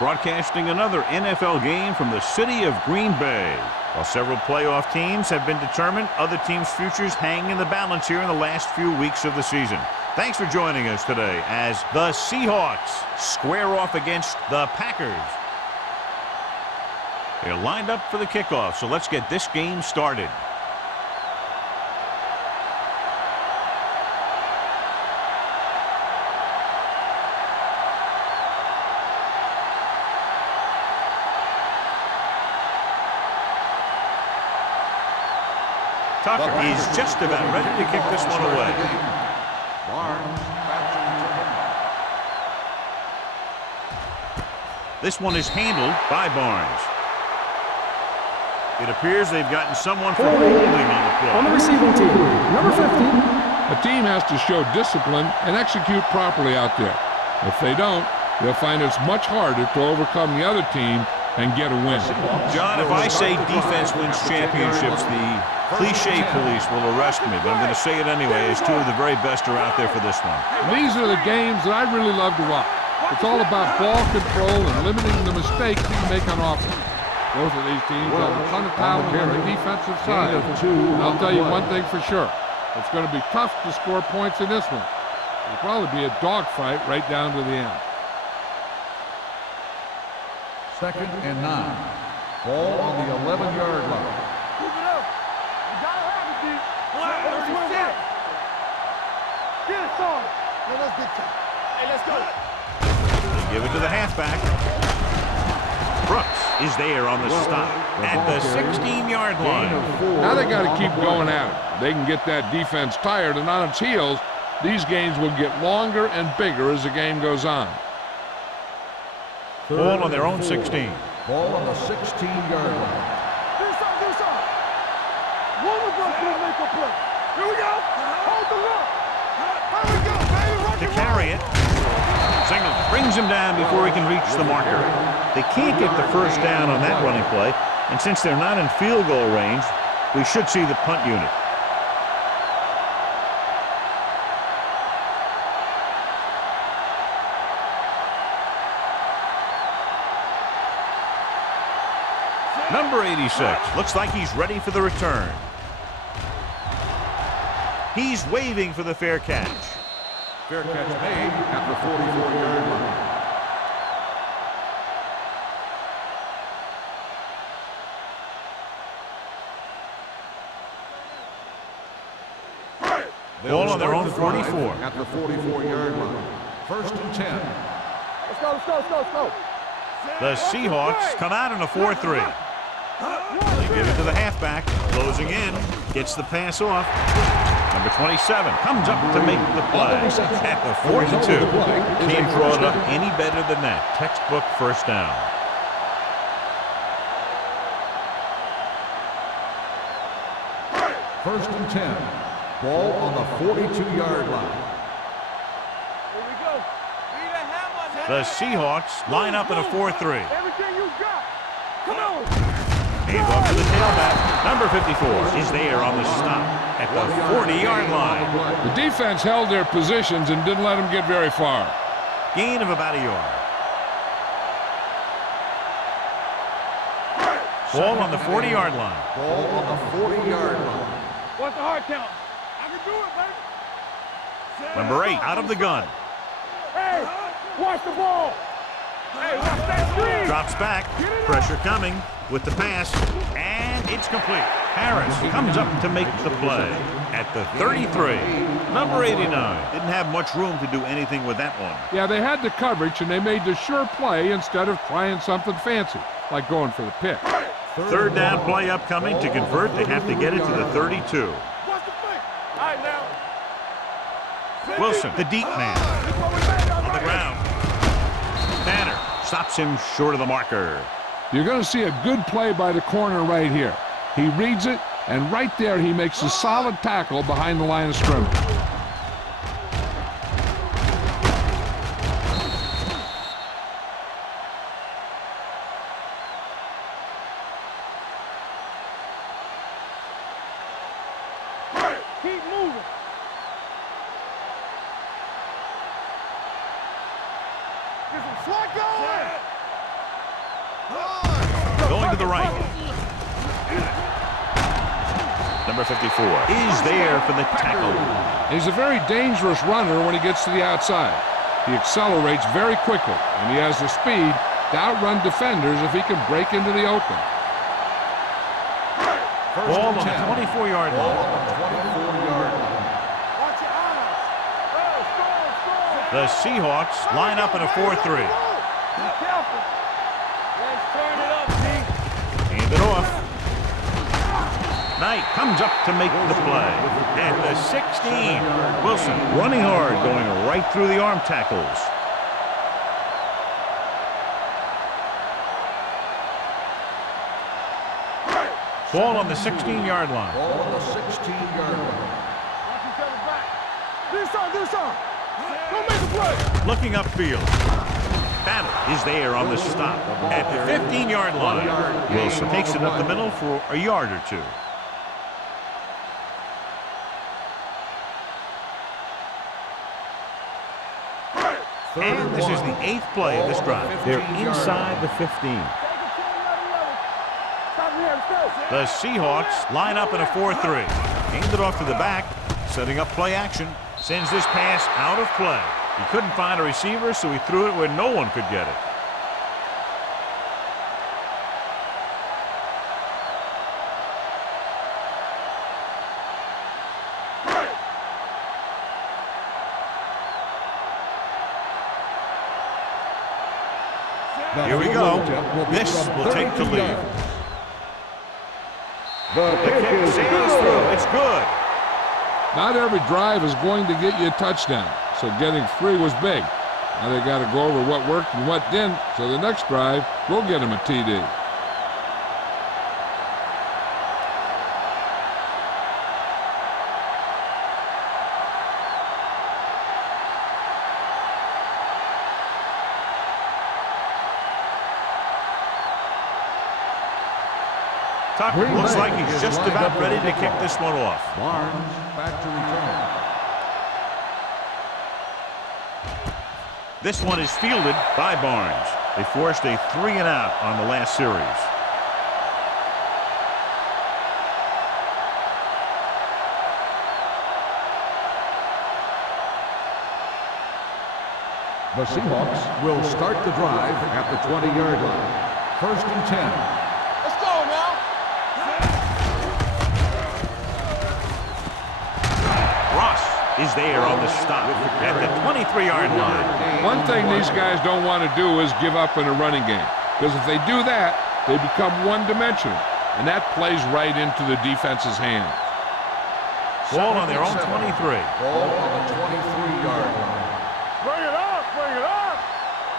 broadcasting another NFL game from the city of Green Bay. While several playoff teams have been determined, other teams' futures hang in the balance here in the last few weeks of the season. Thanks for joining us today as the Seahawks square off against the Packers. They're lined up for the kickoff, so let's get this game started. Tucker is just about ready to kick this one away. This one is handled by Barnes. It appears they've gotten someone for holding on the play. On the receiving team, number 50. A team has to show discipline and execute properly out there. If they don't, they'll find it's much harder to overcome the other team and get a win. John, if I say defense wins championships, the cliche police will arrest me, but I'm going to say it anyway, as two of the very best are out there for this one. These are the games that I really love to watch. It's all about ball control and limiting the mistakes you can make on offense. Both of these teams have a ton of talent here on the defensive side. And I'll tell you one thing for sure. It's going to be tough to score points in this one. It'll probably be a dogfight right down to the end. 2nd and 9. Ball on the 11-yard line. Keep it up. You gotta have it, D. Let's swim out. Get it, son. Let's get time. Hey, let's go. They give it to the halfback. Brooks is there on the stop at the 16-yard line. Now they got to keep going at it. They can get that defense tired and on its heels. These games will get longer and bigger as the game goes on. Ball on their own 16. Ball on the 16-yard line. Do something. One of us will make a play. Here we go. Hold the run. Here we go, baby. To carry it. Single brings him down before he can reach the marker. They can't get the first down on that running play, and since they're not in field goal range, we should see the punt unit. Number 86 looks like he's ready for the return. He's waving for the fair catch. Fair catch made at the 44-yard line. Ball on their own 44. At the 44-yard line. 1st and 10. Let's go. The Seahawks come out in a 4-3. They give it to the halfback, closing in, gets the pass off. Number 27 comes up to make the play at the 42. Can't draw it up any better than that. Textbook first down. First and 10. Ball on the 42-yard line. Here we go. The Seahawks line up in a 4-3. Everything you got. Come on. Hand off to the tailback. Number 54 is there on the stop at the 40-yard line. The defense held their positions and didn't let them get very far. Gain of about a yard. Ball on the 40-yard line. Ball on the 40-yard line. What's the hard count? I can do it, baby. Number 8 out of the gun. Hey, watch the ball. Hey, watch that screen. Drops back. Pressure coming with the pass. And it's complete. Harris comes up to make the play at the 33. Number 89. Didn't have much room to do anything with that one. Yeah, they had the coverage, and they made the sure play instead of trying something fancy, like going for the pick. Third down play upcoming. To convert, they have to get it to the 32. What's the thing? All right, now. Wilson, the deep man. On the ground. Banner stops him short of the marker. You're going to see a good play by the corner right here. He reads it, and right there he makes a solid tackle behind the line of scrimmage. Keep moving. Get some slack going. right. Number 54 is there for the tackle. He's a very dangerous runner when he gets to the outside. He accelerates very quickly, and he has the speed to outrun defenders if he can break into the open. Ball on the 24-yard line. Watch your eyes. Score. The Seahawks line up in a 4-3. Be careful. Let's turn it up, D. Hand it off. Knight comes up to make the play. At the 16. Wilson running hard, going right through the arm tackles. Ball on the 16-yard line. Ball on the 16-yard line. Watch each other back. Do something. Don't make a play. Looking upfield. Battle is there on the stop. At the 15-yard line. Wilson takes it up the middle for a yard or two. And this is the 8th play of this drive. They're inside the 15. The Seahawks line up in a 4-3. Hand it off to the back, setting up play action. Sends this pass out of play. He couldn't find a receiver, so he threw it where no one could get it. Here we go. This will take the lead. The kick sails through. It's good. Not every drive is going to get you a touchdown, so getting 3 was big. Now they got to go over what worked and what didn't, so the next drive will get him a TD. Tucker looks like he's just about ready to kick this one off. Barnes back to return. This one is fielded by Barnes. They forced a 3-and-out on the last series. The Seahawks will start the drive at the 20-yard line. 1st and 10. Let's go now. Ross is there on the stop at the 23-yard line. One thing these guys don't want to do is give up in a running game, because if they do that, they become one-dimensional, and that plays right into the defense's hands. Ball on their own 23. Ball on the 23-yard line. Bring it up.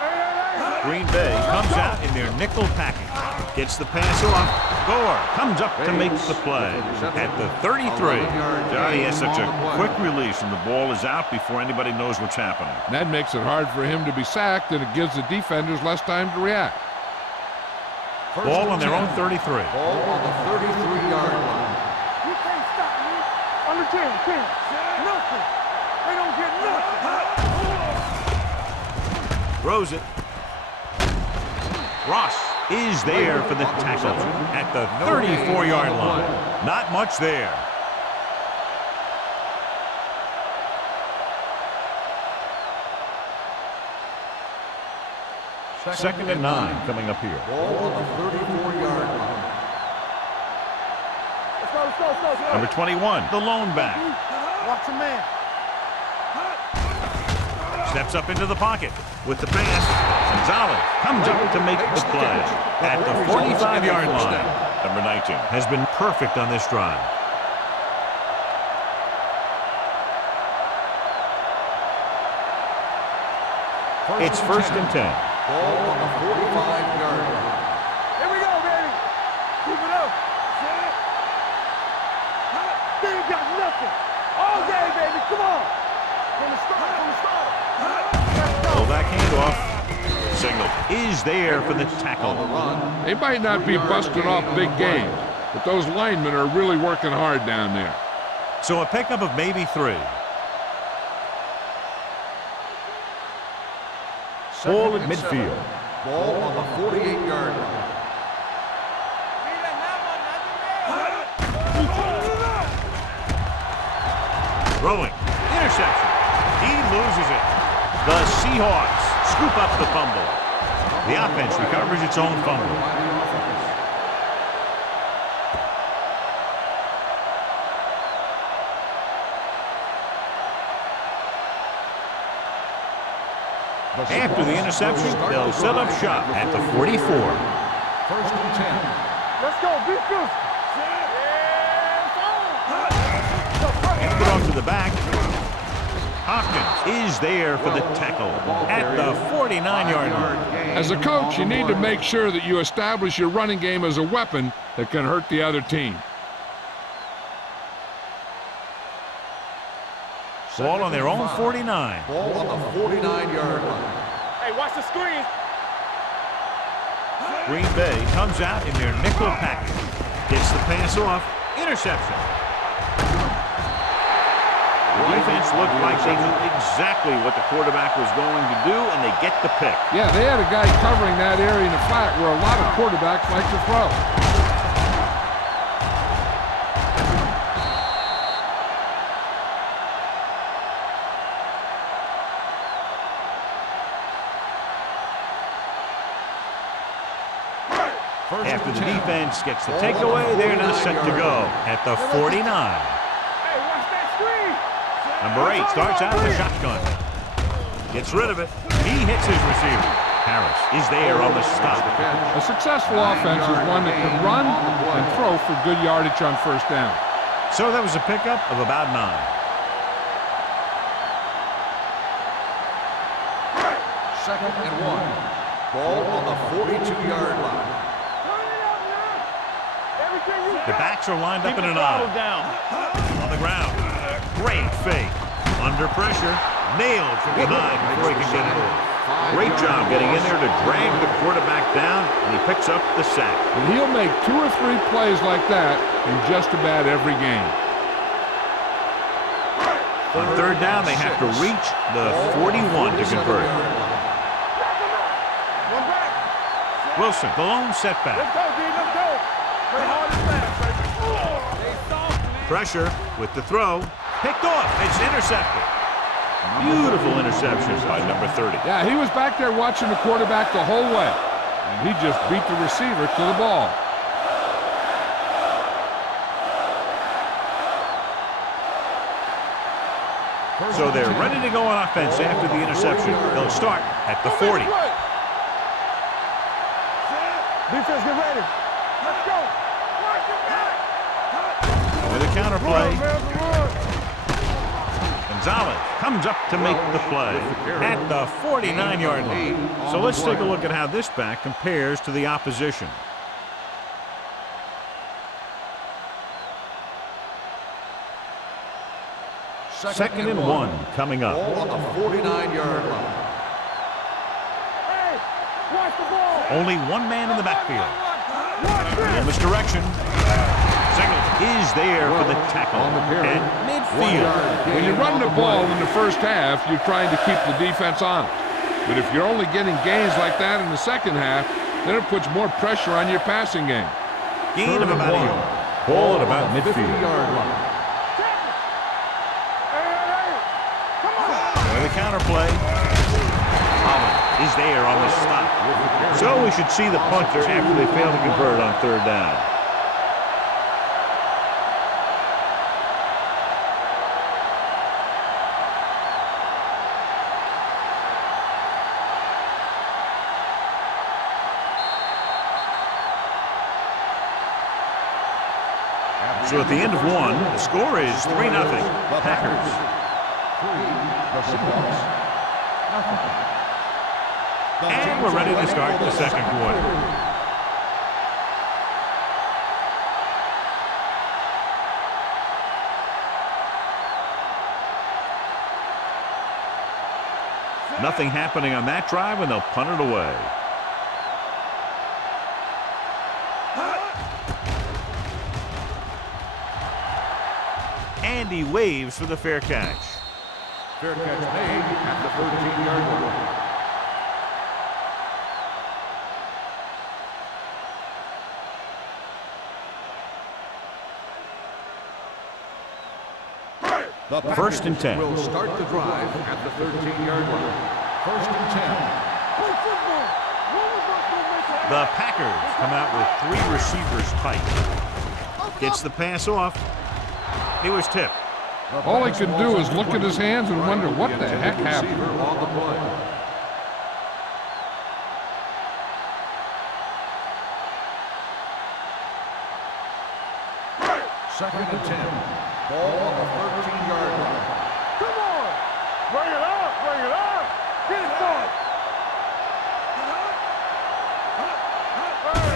Hey. Green Bay comes out in their nickel package. Gets the pass off. Gore comes up to make the play at the 33. Johnny has such a quick release, and the ball is out before anybody knows what's happening. And that makes it hard for him to be sacked, and it gives the defenders less time to react. Ball on their own 33. Ball on the 33-yard line. You can't stop me. Under 10. Nothing. They don't get nothing. Throws it. Ross is there for the tackle at the 34-yard line. Not much there. Second and 9 coming up here. Ball on the 34-yard line. Let's go. Number 21, the lone back. Watch a man. Steps up into the pocket with the pass. Gonzalez comes up to make the play at the 45-yard line. Number 19 has been perfect on this drive. It's 1st and 10. Ball on the 45-yard line. Here we go, baby. Keep it up. They ain't got nothing. All day, baby. Come on. From the start. Pull back handoff. Signal is there for the tackle. They might not be busting off big games, but those linemen are really working hard down there. So a pickup of maybe 3. Ball at midfield. Ball on the 48-yard line. Throwing. Interception. He loses it. The Seahawks scoop up the fumble. The offense recovers its own fumble. After the interception, they'll set up shop at the 44. First and 10. Let's go, beat this. Put off to the back. Hopkins is there for the tackle at the 49-yard line. As a coach, you need to make sure that you establish your running game as a weapon that can hurt the other team. Ball on their own 49. Ball on the 49-yard line. Hey, watch the screen. Green Bay comes out in their nickel package. Gets the pass off. Interception. The defense looked like they knew exactly what the quarterback was going to do, and they get the pick. Yeah, they had a guy covering that area in the flat where a lot of quarterbacks like to throw. After the defense gets the takeaway, they're now set to go at the 49. Hey, watch that screen. Number 8 starts out the shotgun. Gets rid of it. He hits his receiver. Harris is there on the stop. A successful offense is one that can run and throw for good yardage on first down. So that was a pickup of about 9. Second and 1. Ball on the 42-yard line. The backs are lined up in an I. On the ground. Great fake. Under pressure. Nailed from behind before he can get it off. Great job getting in there to drag the quarterback down, and he picks up the sack. And he'll make 2 or 3 plays like that in just about every game. On third down, they have to reach the 41 to convert. Wilson, the lone setback. Let's go, D. Let's go. Play hard and fast, baby. Stay soft, man. Pressure with the throw. Picked off. It's intercepted. Beautiful interception by number 30. Yeah, he was back there watching the quarterback the whole way. And he just beat the receiver to the ball. So they're ready to go on offense after the interception. They'll start at the 40. Defense, get ready. Let's go. Watch it back. With a counter play. Gonzalez comes up to make the play at the 49-yard line. So let's take a look at how this back compares to the opposition. Second and 1 coming up. Ball on the 49-yard line. Hey, watch the ball. Only one man in the backfield. Little misdirection. Singleton is there for the tackle at midfield. When you run the ball in the first half, you're trying to keep the defense honest. But if you're only getting gains like that in the second half, then it puts more pressure on your passing game. Gain of about a yard. Ball at about midfield. 50-yard line. With a counter play. Holland is there on the stop. So we should see the punter after they fail to convert on third down. So at the end of 1, the score is 3-0. Packers. And we're ready to start the second quarter. Nothing happening on that drive, and they'll punt it away. And he waves for the fair catch. Fair catch made at the 13-yard line. The First and 10. will start the drive at the 13-yard line. First and 10. The Packers come out with 3 receivers tight. Gets the pass off. He was tipped. All he can do is look at his hands and wonder what the heck happened. On the play. Second and 10. Ball on the 13-yard line. Come on! Bring it up! Bring it up! Get it going!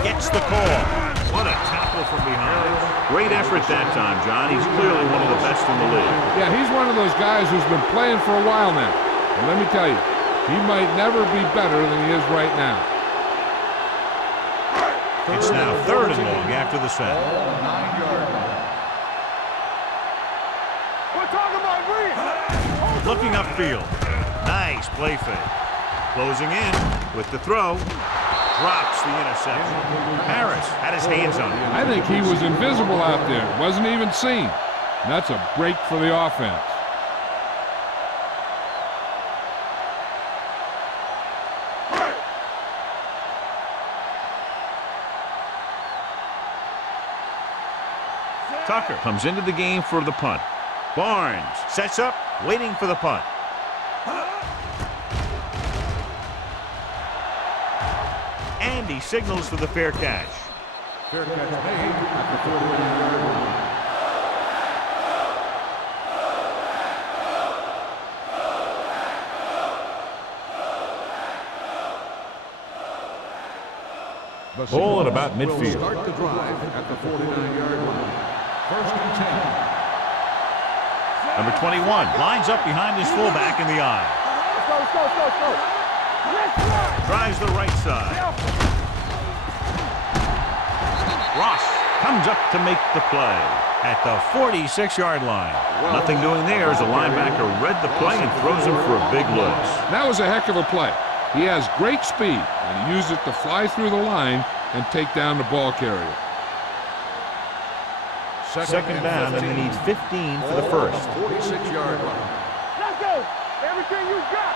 Gets the call. What a tackle from behind. Great effort that time, John. He's clearly one of the best in the league. Yeah, he's one of those guys who's been playing for a while now. And let me tell you, he might never be better than he is right now. It's now 3rd and long after the set. Ball on the 9-yard line. We're talking about green! Looking upfield. Nice play fake. Closing in with the throw. Drops the interception. Harris had his hands on it. I think he was invisible out there. Wasn't even seen. And that's a break for the offense. Tucker comes into the game for the punt. Barnes sets up, waiting for the punt. And he signals for the fair catch. Fair catch made at the 41-yard line. The Ball at about Seahawks will midfield. Start the drive at the 49-yard line. First and 10. Number 21 lines up behind his fullback in the eye. Let's go, let's go, let's go, let's go! Let's go! Tries the right side. Ross comes up to make the play at the 46-yard line. Nothing doing there as the linebacker read the play and throws him for a big loss. That was a heck of a play. He has great speed, and he used it to fly through the line and take down the ball carrier. Second down, and they need 15 for the first. 46-yard line. Let's go! Everything you got!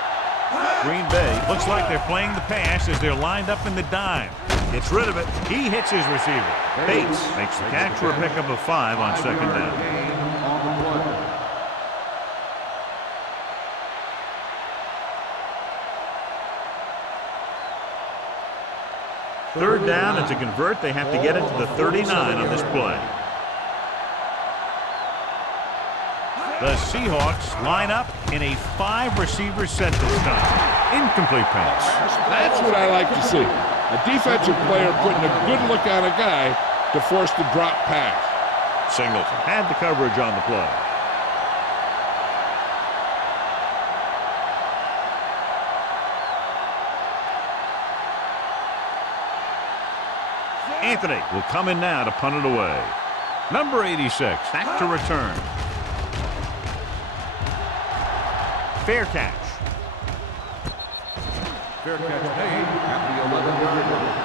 Green Bay looks like they're playing the pass as they're lined up in the dime. Gets rid of it. He hits his receiver. Bates makes the catch for a pickup of 5 on second down. Gain on the play. Third down, and to convert, they have to get it to the 39 on this play. The Seahawks line up in a 5-receiver set this time. Incomplete pass. That's what I like to see. A defensive player putting a good look on a guy to force the drop pass. Singleton had the coverage on the play. Anthony will come in now to punt it away. Number 86 back to return. Fair catch. Fair catch made at the 11-yard line.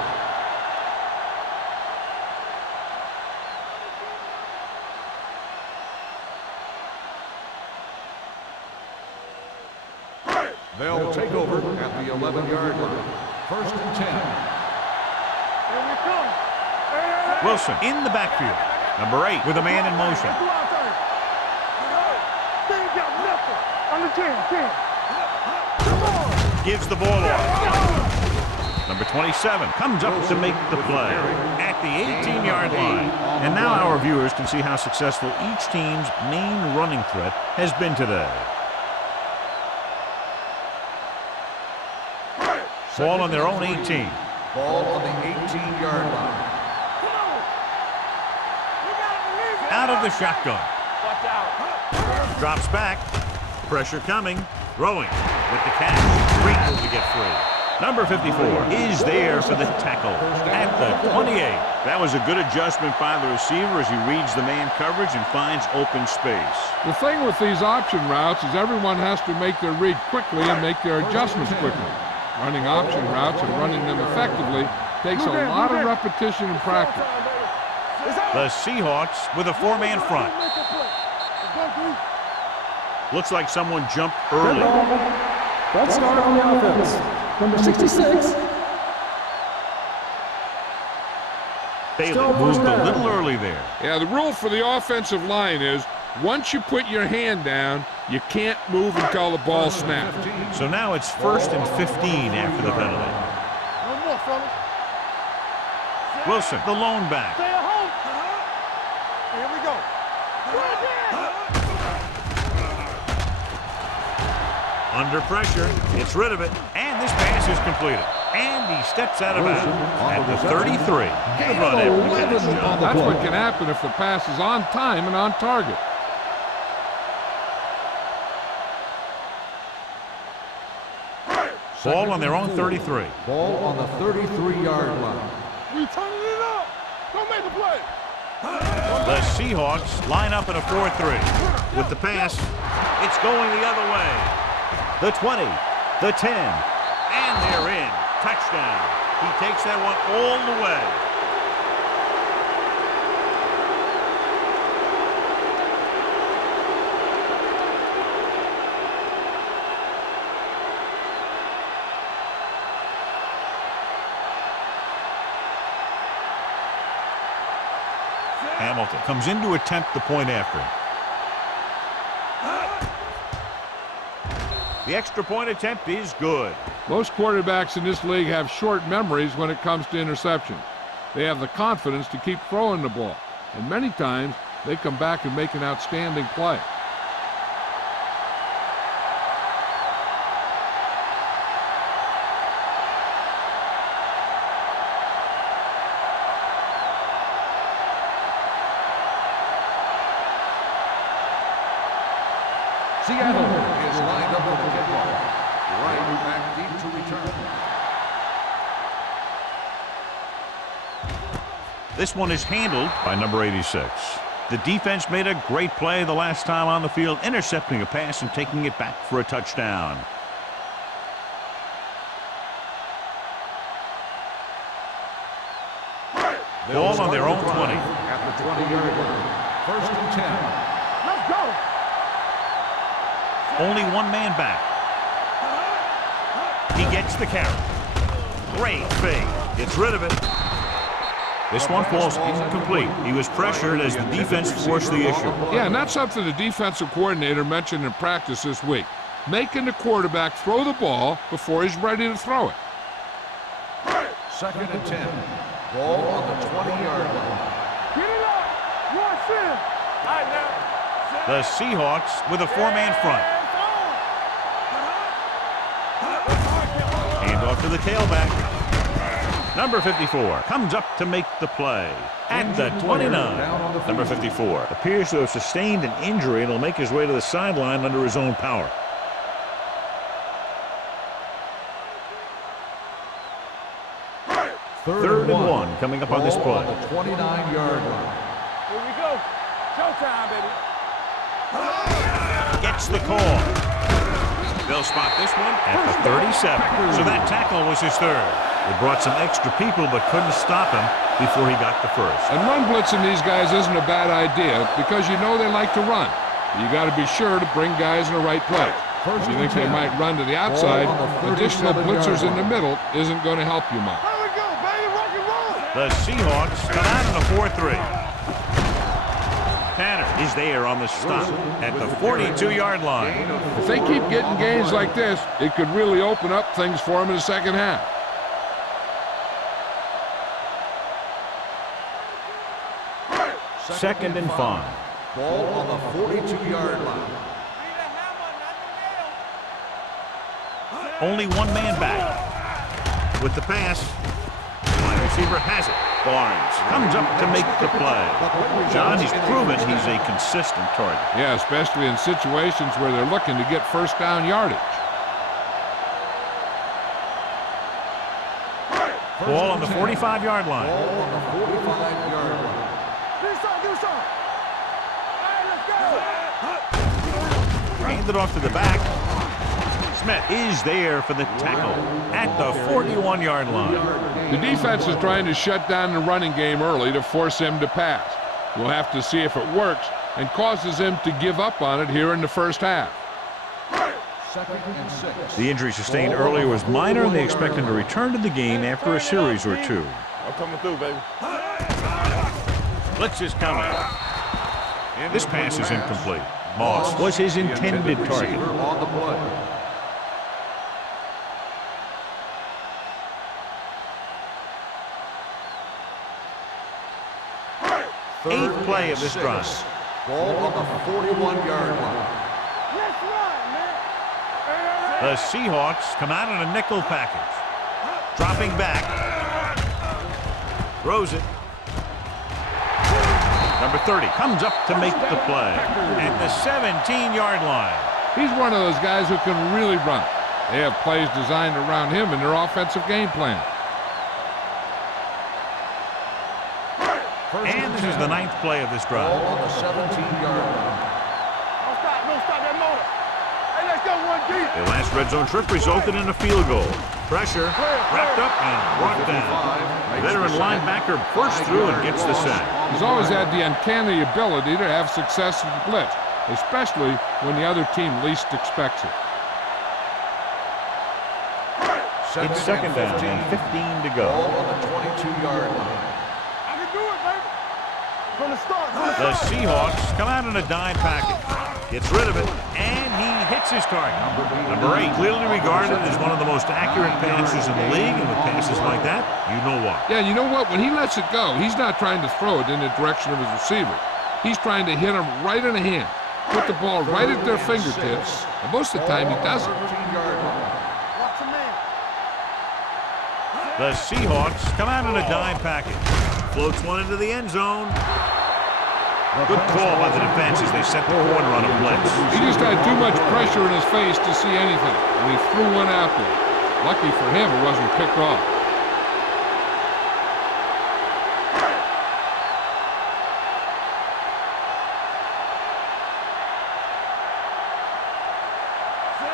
They'll take over at the 11-yard line. First and 10. Here we come! Wilson in the backfield. Number 8 with a man in motion. Let's go out there! They ain't got nothing! Under 10, 10! Come on! Gives the ball off. Number 27 comes up to make the play at the 18-yard line. And now our viewers can see how successful each team's main running threat has been today. Ball on their own 18. Ball on the 18-yard line. Out of the shotgun. Watch out! Drops back. Pressure coming. Throwing with the catch. Able to get free. Number 54 is there for the tackle at the 28. That was a good adjustment by the receiver as he reads the man coverage and finds open space. The thing with these option routes is everyone has to make their read quickly and make their adjustments quickly. Running option routes and running them effectively takes a lot of repetition and practice. The Seahawks with a 4-man front. Looks like someone jumped Red early. ball. False start on the offense. Number 66. Bailey Still moved first a down. little early there. Yeah, the rule for the offensive line is once you put your hand down, you can't move until the ball snaps. So now it's 1st and 15 after the penalty. No more, fellas. Wilson, the lone back. Stay at home. Here we go. Under pressure, gets rid of it, and this pass is completed. And he steps out of bounds at the 33. Good run after the catch, John. That's what can happen if the pass is on time and on target. Ball on their own 33. Ball on the 33-yard line. We turning it up. Don't make the play. The Seahawks line up in a 4-3. With the pass, it's going the other way. The 20, the 10, and they're in. Touchdown. He takes that one all the way. Hamilton comes in to attempt the point after. The extra point attempt is good. Most quarterbacks in this league have short memories when it comes to interceptions. They have the confidence to keep throwing the ball, and many times they come back and make an outstanding play. Seattle is lined up for the kickoff. Right back deep to return. This one is handled by number 86. The defense made a great play the last time on the field, intercepting a pass and taking it back for a touchdown. Ball on their own 20. At the 20-yard line. 1st and 10. Let's go. Only one man back. He gets the carry. Great fake. Gets rid of it. This one falls incomplete. He was pressured as the defense forced the issue. Yeah, and that's something the defensive coordinator mentioned in practice this week. Making the quarterback throw the ball before he's ready to throw it. 2nd and 10. Ball on the 20-yard line. Get it up. Watch him. All right, now. The Seahawks with a four-man front. Hand off to the tailback. Number 54 comes up to make the play at the 29. Number 54 appears to have sustained an injury and will make his way to the sideline under his own power. Third and one coming up on this play. On the 29-yard line. Here we go. Showtime, baby. Gets the call. They'll spot this one at the 37. So that tackle was his third. They brought some extra people but couldn't stop him before he got the first. And run blitzing these guys isn't a bad idea because you know they like to run. You got to be sure to bring guys in the right place. If you think they might run to the outside, additional blitzers in the middle isn't going to help you much. Here we go, baby. Rock and roll. The Seahawks come out in a 4-3. Tanner is there on the stop at the 42-yard line. If they keep getting gains like this, it could really open up things for them in the second half. Second and 5. Ball on the 42-yard line. Only one man back. With the pass, wide receiver has it. Barnes comes up to make the play. John, he's proven he's a consistent target. Yeah, especially in situations where they're looking to get first down yardage. Ball on the 45-yard line. Ball on the 45-yard line. Do something. All right, let's go. Handed off to the back. Smith is there for the tackle at the 41-yard line. The defense is trying to shut down the running game early to force him to pass. We'll have to see if it works and causes him to give up on it here in the first half. 2nd and 6. The injury sustained earlier was minor, and they expect him to return to the game after a series or two. I'm coming through, baby. Blitz is coming. This pass is incomplete. Moss was his intended target. On the play. Eighth play of this drive. Ball on the 41-yard line. Let's run, man. The Seahawks come out in a nickel package. Dropping back. Throws it. Number 30 comes up to make the play at the 17-yard line. He's one of those guys who can really run. They have plays designed around him in their offensive game plan. And this is the 9th play of this drive. Ball on the 17-yard line. Don't stop that motor. Hey, let's go one deep. The last red zone trip resulted in a field goal. Pressure, wrapped up and brought down. Veteran linebacker bursts through and gets the sack. He's always had the uncanny ability to have success in the blitz, especially when the other team least expects it. It's second down and 15 to go. Ball on the 22-yard line. I can do it, baby. From the start. The Seahawks come out in a dime package. Gets rid of it, and he hits his target. Number 8, clearly regarded as one of the most accurate passers in the league, and with passes like that, you know why. Yeah, you know what? When he lets it go, he's not trying to throw it in the direction of his receiver. He's trying to hit him right in the hand, put the ball right at their fingertips, and most of the time he doesn't. 13-yard line. Watch a man. The Seahawks come out in a dime package. Floats one into the end zone. Good call by the defense as they set the corner on a blitz. He just had too much pressure in his face to see anything, and he threw one out there. Lucky for him, it wasn't picked off.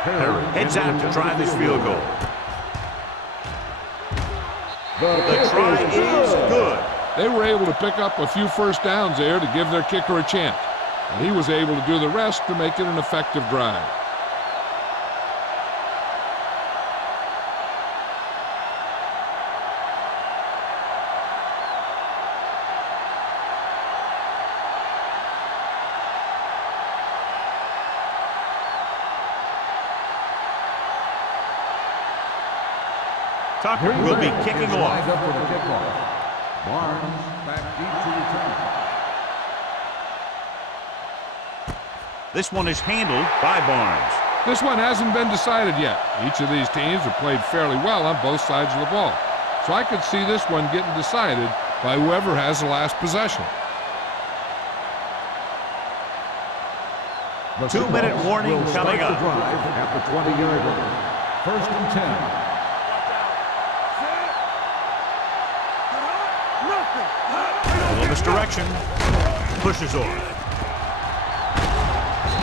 Perry heads out to try this field goal. The try is good. They were able to pick up a few first downs there to give their kicker a chance, and he was able to do the rest to make it an effective drive. Tucker will be kicking Lined off. up for the kickoff. Barnes back deep to return. This one is handled by Barnes. This one hasn't been decided yet. Each of these teams have played fairly well on both sides of the ball. So I could see this one getting decided by whoever has the last possession. The 2-minute Seahawks warning will start coming the up. drive at the 20-yard line. 1st and 10. Well, misdirection. Pushes off.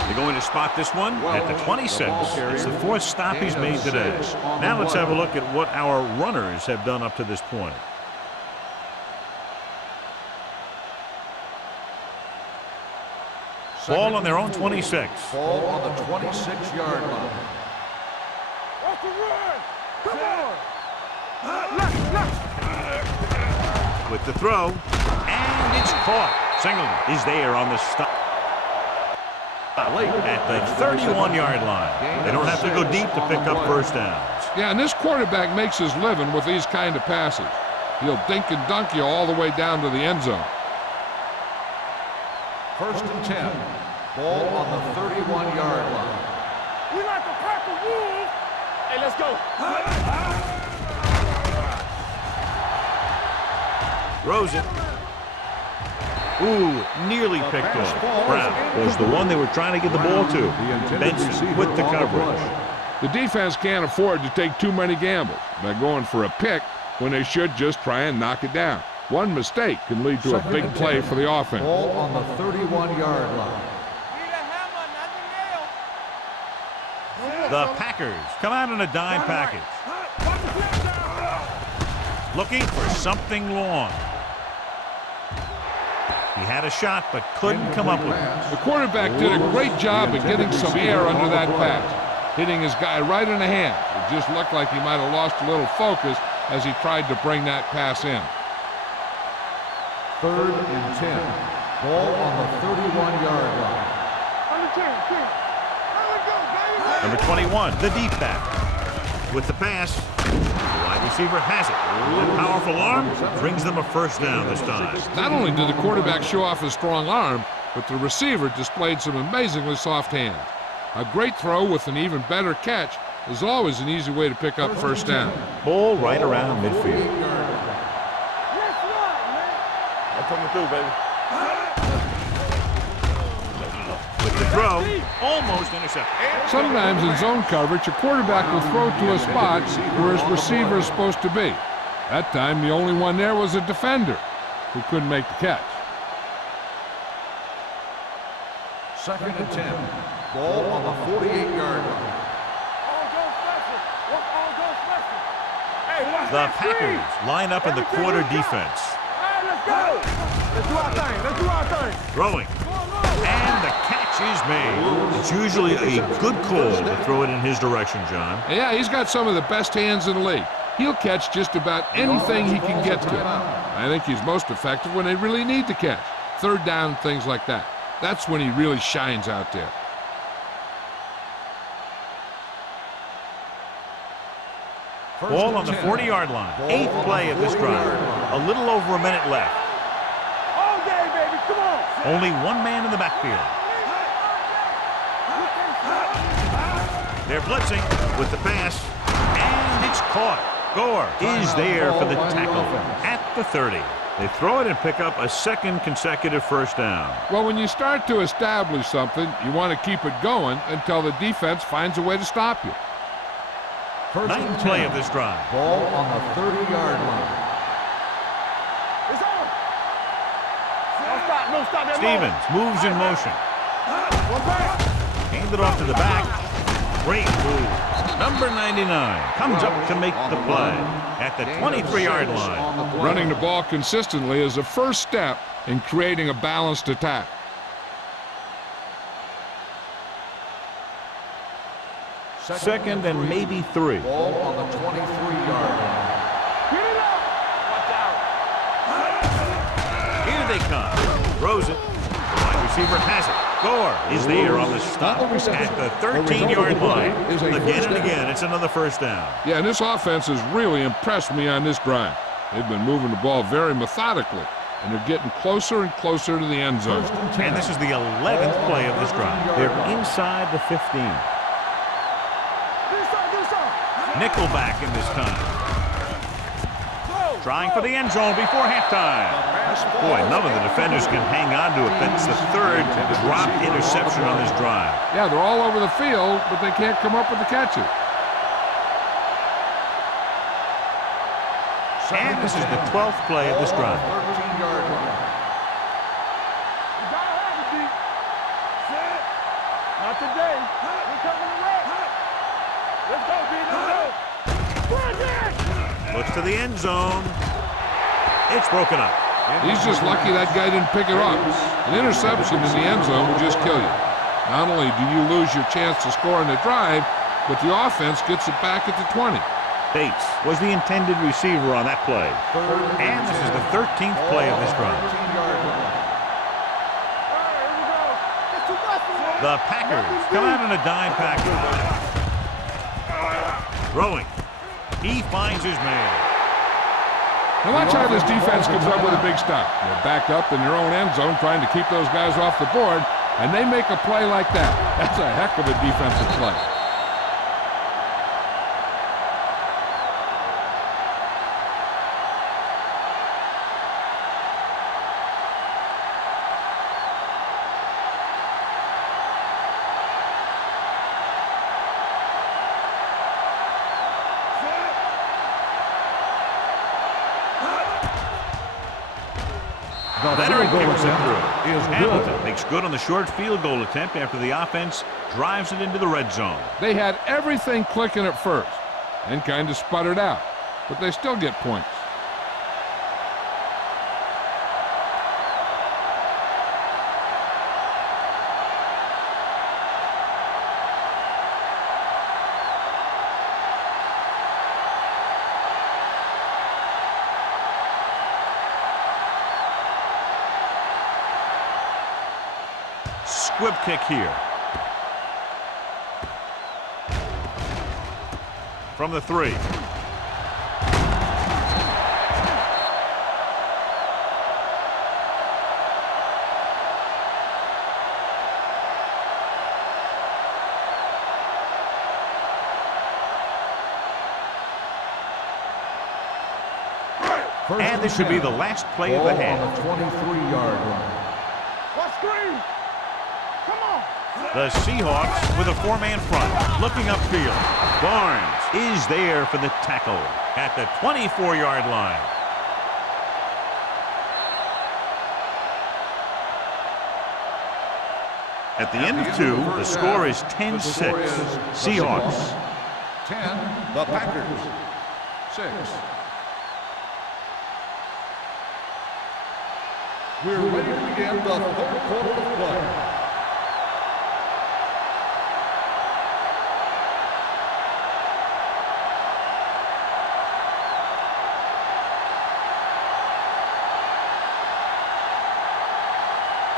They're going to spot this one at the 26. It's the 4th stop he's made today. Now let's have a look at what our runners have done up to this point. Ball on their own 26. Ball on the 26-yard line. Off the run. Come on. With the throw, and it's caught. Singleton is there on the stop at the 31-yard line. They don't have to go deep to pick up first downs. Yeah, and this quarterback makes his living with these kind of passes. He'll dink and dunk you all the way down to the end zone. 1st and 10. Ball on the 31-yard line. We like to pack the wolves. Hey, let's go. Throws it. Ooh, nearly picked off. Brown was the one they were trying to get the ball to. Benson with the coverage. The defense can't afford to take too many gambles by going for a pick when they should just try and knock it down. One mistake can lead to a big play for the offense. Ball on the 31-yard line. The Packers come out in a dime package. Looking for something long. He had a shot but couldn't come up with it. The quarterback did a great job of getting some air under that pass. hitting his guy right in the hand. It just looked like he might have lost a little focus as he tried to bring that pass in. 3rd and 10. Ball on the 31-yard line. Number 21, the deep back. With the pass, the wide receiver has it. That powerful arm brings them a first down this time. Not only did the quarterback show off his strong arm, but the receiver displayed some amazingly soft hands. A great throw with an even better catch is always an easy way to pick up first down. Ball right around midfield. I'm coming through, baby. With the throw, almost intercepted. Sometimes in zone coverage, a quarterback will throw to a spot where his receiver is supposed to be. That time, the only one there was a defender who couldn't make the catch. 2nd and 10. Ball on the 48-yard line. The Packers line up in the quarter defense. Hey, let's go. Let's do our thing. Let's do our thing. Throwing. And the catch is made. It's usually a good call to throw it in his direction, John. Yeah, he's got some of the best hands in the league. He'll catch just about anything he can get to. I think he's most effective when they really need to catch. 3rd down, things like that. That's when he really shines out there. Ball on the 40-yard line. 8th play of this drive. A little over a minute left. All day, baby. Come on. Only one man in the backfield. They're blitzing with the pass, and it's caught. Gore is there for the tackle at the 30. They throw it and pick up a 2nd consecutive first down. Well, when you start to establish something, you want to keep it going until the defense finds a way to stop you. 9th play of this drive. Ball on the 30-yard line. It's on. Don't stop. Don't stop that Stevens moves in motion. Hand it off to the back. Great move. Number 99 comes up to make the play at the 23-yard line. Running the ball consistently is the first step in creating a balanced attack. 2nd and maybe 3. Ball on the 23-yard line. Get it up. Watch out. Here they come. Throws it. The wide receiver has it. Gore is there on the stop at the 13-yard line. Again and again, it's another first down. Yeah, and this offense has really impressed me on this drive. They've been moving the ball very methodically, and they're getting closer and closer to the end zone. And this is the 11th play of this drive. They're inside the 15. Nickelback in this time. Trying for the end zone before halftime. Boy, none of the defenders can hang on to it. That's the 3rd dropped interception on this drive. Yeah, they're all over the field, but they can't come up with the catches. And this is the 12th play of this drive. 13-yard line. You gotta have it, D. Set. Not today. We're coming to wreck. Let's go, D. Let's go. Looks to the end zone. It's broken up. He's just lucky that guy didn't pick it up. An interception in the end zone will just kill you. Not only do you lose your chance to score in the drive, but the offense gets it back at the 20. Bates was the intended receiver on that play. And this is the 13th play of this drive. The Packers come out in a dime package. Throwing. He finds his man. Now watch how this defense comes up with a big stop. They're backed up in their own end zone trying to keep those guys off the board, and they make a play like that. That's a heck of a defensive play. Leonard kicks it through. Hamilton makes good on the short field goal attempt after the offense drives it into the red zone. They had everything clicking at first and kind of sputtered out, but they still get points. Squib kick here. From the 3. And this should be the last play of the half. On the 23-yard line. What screen? Come on. The Seahawks with a 4-man front, looking upfield. Barnes is there for the tackle at the 24-yard line. At the end of 2, the score is 10-6. Seahawks. 10, the Packers. 6. We're ready to begin the third quarter of play.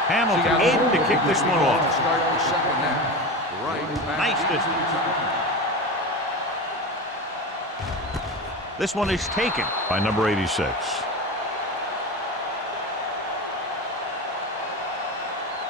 Hamilton in to kick this one off. Start the second half. Right. Nice distance. This one is taken by number 86.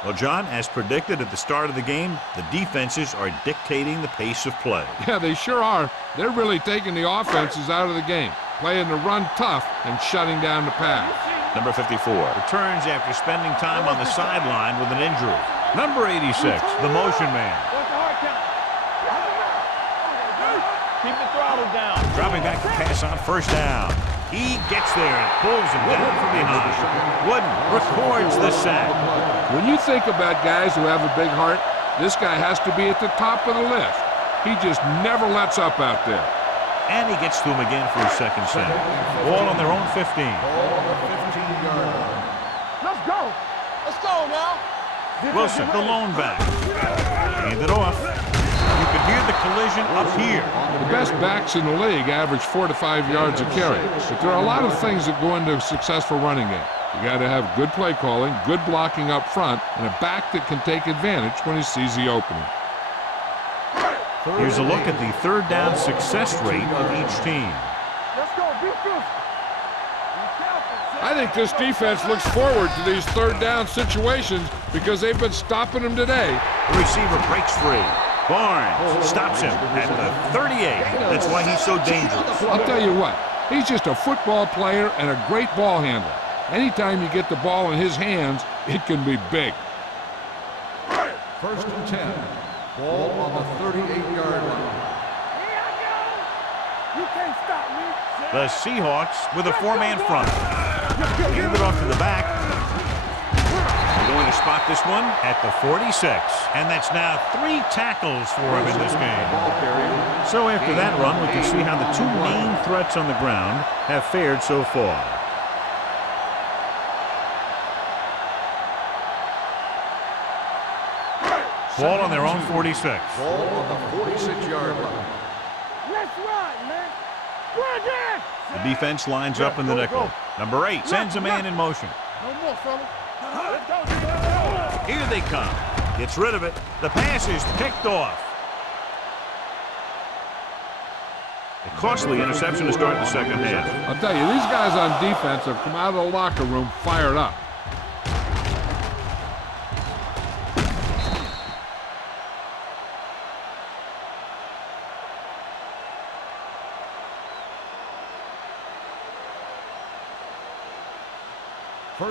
Well, John, as predicted at the start of the game, the defenses are dictating the pace of play. Yeah, they sure are. They're really taking the offenses out of the game, playing the run tough and shutting down the pass. Number 54 returns after spending time on the sideline with an injury. Number 86, the motion man. What's the hard count? Keep the throttle down. Dropping back to pass on first down. He gets there and pulls him down from behind. Wooden records the sack. When you think about guys who have a big heart, this guy has to be at the top of the list. He just never lets up out there. And he gets to him again for his second sack. Ball on their own 15. Ball on the 15-yard line. Let's go. Let's go now. Wilson, the lone back. Hand it off. You can hear the collision up here. The best backs in the league average 4 to 5 yards a carry. But there are a lot of things that go into a successful running game. You got to have good play calling, good blocking up front, and a back that can take advantage when he sees the opening. Here's a look at the third down success rate of each team. Let's go. Defense. I think this defense looks forward to these third down situations because they've been stopping them today. The receiver breaks free. Barnes stops him at the 38. That's why he's so dangerous. I'll tell you what, he's just a football player and a great ball handler. Anytime you get the ball in his hands, it can be big. First and 10. Ball on the 38-yard line. You can't stop me. The Seahawks with a 4-man front. Hand it off to the back. They're going to spot this one at the 46. And that's now 3 tackles for him in this game. So after that run, we can see how the 2 main threats on the ground have fared so far. Ball on their own 46. Ball on the 46-yard line. Let's run, man. Run again. The defense lines up in the nickel. Number 8 sends a man in motion. No more, fella. Let's go, let's go. Here they come. Gets rid of it. The pass is picked off. A costly interception to start the second half. I'll tell you, these guys on defense have come out of the locker room fired up.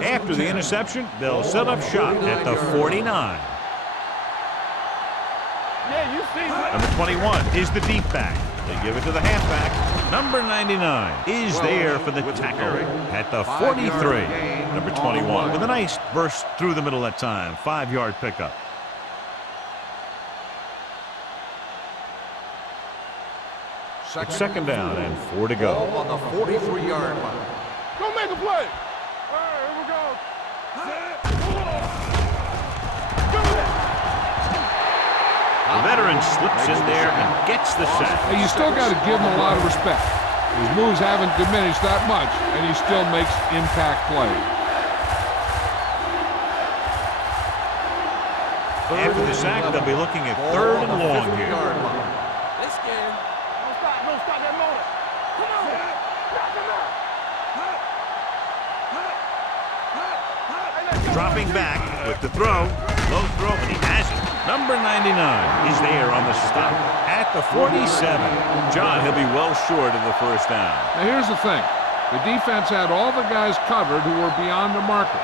After the interception, they'll set up shop at the 49. Yeah, you see me. Number 21 is the deep back. They give it to the halfback. Number 99 is there for the tackle at the 43. Number 21 with a nice burst through the middle that time. 5-yard pickup. Second down and 4 to go. Ball on the 43-yard line. Go make a play. All right, here we go. The veteran slips in there and gets the sack. Hey, you still got to give him a lot of respect. His moves haven't diminished that much, and he still makes impact plays. After the sack, they'll be looking at 3rd and long here. This game. No stop that motor. Come on. Knock him out. Dropping back with the throw. Low throw, but he has it. Number 99 is there on the stop at the 47. John, he'll be well short of the first down. Now here's the thing. The defense had all the guys covered who were beyond the marker.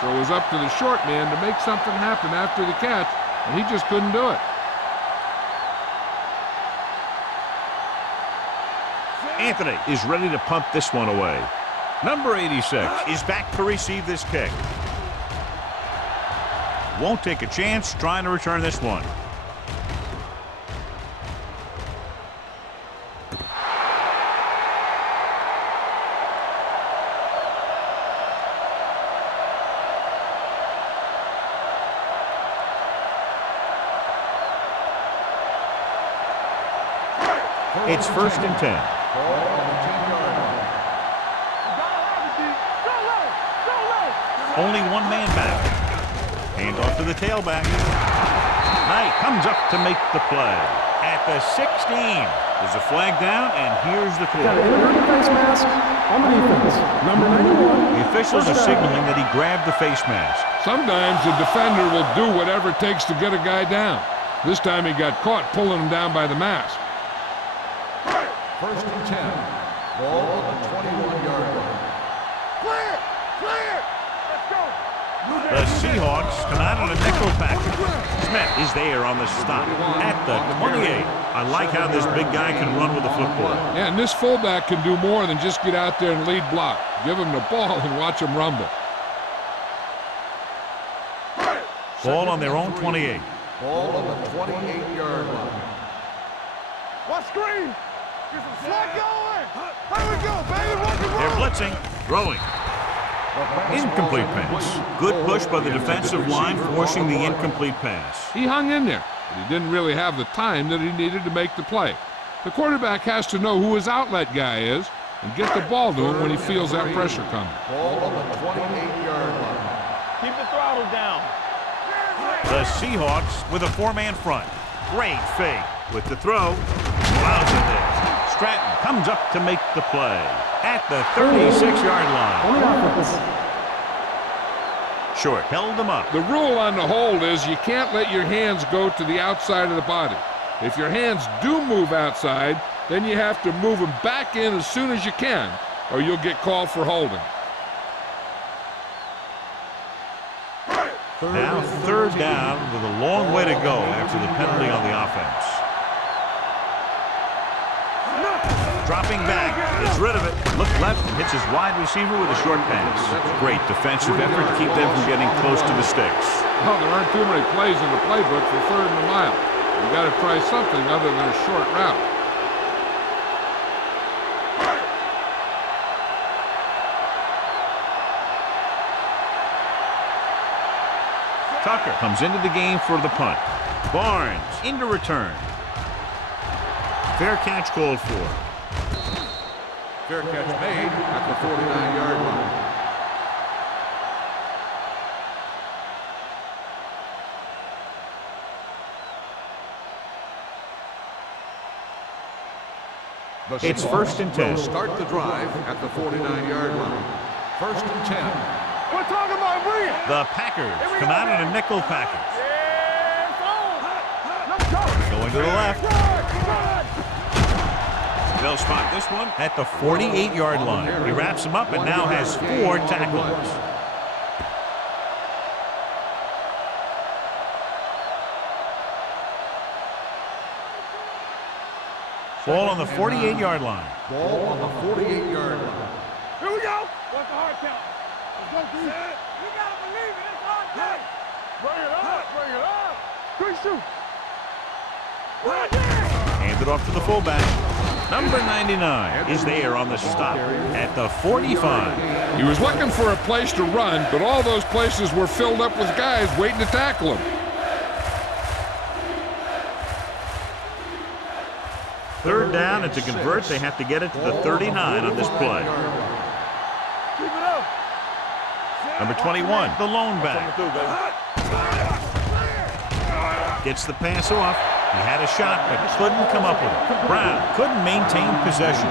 So it was up to the short man to make something happen after the catch, and he just couldn't do it. Anthony is ready to punt this one away. Number 86 is back to receive this kick. Won't take a chance trying to return this one. It's 1st and 10. Only one man back. Hand off to the tailback. Knight comes up to make the play. At the 16. There's a flag down, and here's the Got call. an inadvertent face mask on the defense. Number 91. The officials are signaling that he grabbed the face mask. Sometimes the defender will do whatever it takes to get a guy down. This time he got caught pulling him down by the mask. 1st and 10. Ball on the 21-yard line. Clear. Clear. Let's go. The Seahawks come out in a nickel package. Smith is there on the stop at the 28. I like how this big guy can run with the football. Yeah, and this fullback can do more than just get out there and lead block. Give him the ball and watch him rumble. Ball on their own 28. Ball on the 28-yard line. What screen? Slot going. Here we go, baby. Rock and They're roll. blitzing, throwing. Incomplete pass. Good push by the defensive line, forcing the incomplete pass. He hung in there, but he didn't really have the time that he needed to make the play. The quarterback has to know who his outlet guy is and get the ball to him when he feels that pressure coming. Ball on the 28-yard line. Keep the throttle down. The Seahawks with a 4-man front. Great fake with the throw. Allows it there. Stratton comes up to make the play at the 36-yard line. On the offense. Short held him up. The rule on the hold is you can't let your hands go to the outside of the body. If your hands do move outside, then you have to move them back in as soon as you can, or you'll get called for holding. Now 3rd down with a long way to go after the penalty on the offense. Dropping back, gets rid of it, look left, and hits his wide receiver with a short pass. Great defensive effort to keep them from getting close to the sticks. Well, there aren't too many plays in the playbook for 3rd and a mile. You got to try something other than a short route. Tucker comes into the game for the punt. Barnes into return. Fair catch called for. Fair catch made at the 49-yard line. The It's Seahawks 1st and 10. will start the drive at the 49-yard line. 1st and 10. We're talking about bring it. The Packers come out in a nickel package. Yeah, it's on. Let's go. Going to the left. They'll spot this one at the 48-yard line. He wraps him up and now has 4 tackles. Ball on the 48-yard line. Ball on the 48-yard line. Here we go. What's the hard count? Let's go, dude. You gotta believe it. It's hard count. Bring it up. Bring it up. Quick shoot. Right there. Handed off to the fullback. Number 99 is there on the stop at the 45. He was looking for a place to run, but all those places were filled up with guys waiting to tackle him. 3rd down, and to convert, they have to get it to the 39 on this play. Keep it up. Number 21, the lone back. Gets the pass off. He had a shot, but couldn't come up with it. Brown couldn't maintain possession,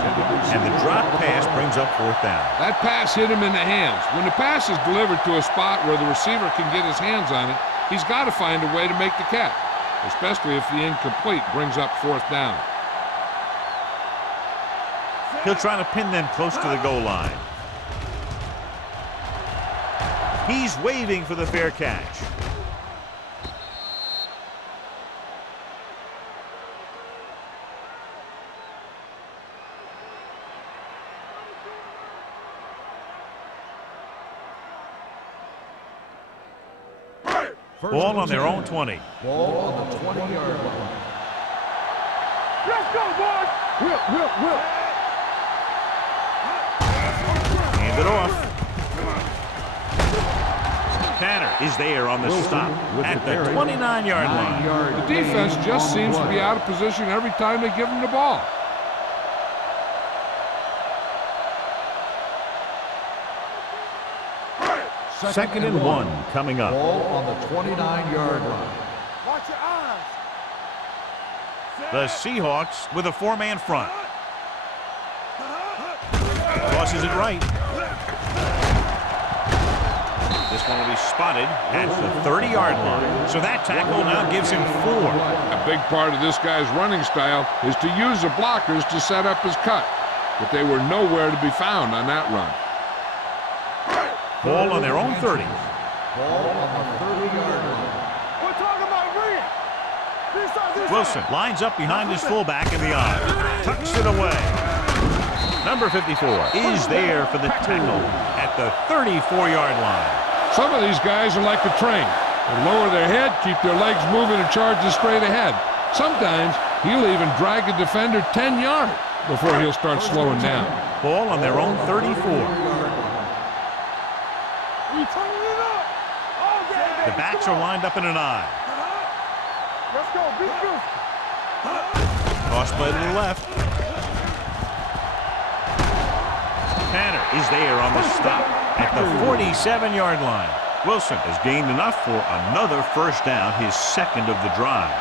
and the drop pass brings up 4th down. That pass hit him in the hands. When the pass is delivered to a spot where the receiver can get his hands on it, he's got to find a way to make the catch, especially if the incomplete brings up 4th down. He'll try to pin them close to the goal line. He's waving for the fair catch. Ball on their own 20. Ball on the 20-yard line. Let's go, boys! Whip. Hand it off. Tanner is there on the stop at the 29-yard line. The defense just seems to be out of position every time they give him the ball. Second and 1 coming up. Ball on the 29-yard line. Watch your eyes. The Seahawks with a 4-man front. Tosses it right. This one will be spotted at the 30-yard line. So that tackle now gives him 4. A big part of this guy's running style is to use the blockers to set up his cut, but they were nowhere to be found on that run. Ball on their own 30. Ball on the 30-yard line. We're talking about Green. This Wilson lines up behind his fullback in the eye. Tucks it away. Number 54 is there for the tackle at the 34-yard line. Some of these guys are like a train. They lower their head, keep their legs moving, and charge straight ahead. Sometimes he'll even drag a defender 10 yards before he'll start slowing down. Ball on their own 34. The backs are lined up in an eye. Let's go, big goose. Toss play to the left. Tanner is there on the stop at the 47-yard line. Wilson has gained enough for another 1st down, his 2nd of the drive.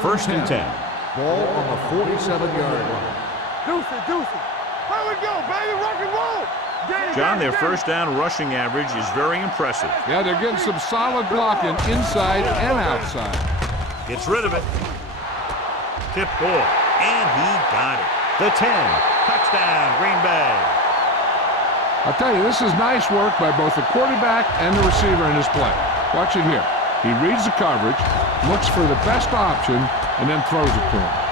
First and 10. Ball on the 47-yard line. Deucey. Here we go, baby, rock and roll. John, their 1st down rushing average is very impressive. Yeah, they're getting some solid blocking inside and outside. Gets rid of it. Tip ball, and he got it. The 10. Touchdown, Green Bay. I'll tell you, this is nice work by both the quarterback and the receiver in this play. Watch it here. He reads the coverage, looks for the best option, and then throws it to him.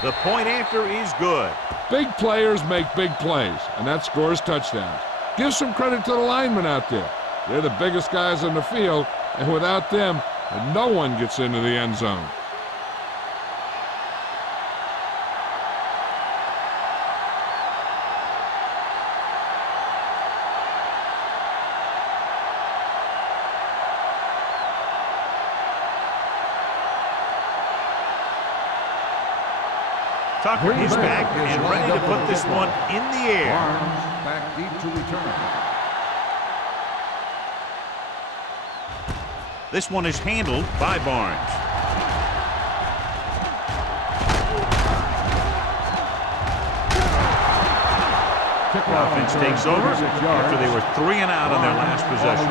The point after is good. Big players make big plays, and that scores touchdowns. Give some credit to the linemen out there. They're the biggest guys on the field, and without them, no one gets into the end zone. Tucker is back and ready to put this one in the air. Barnes back deep to return. This one is handled by Barnes. The offense takes over after they were 3 and out on their last possession.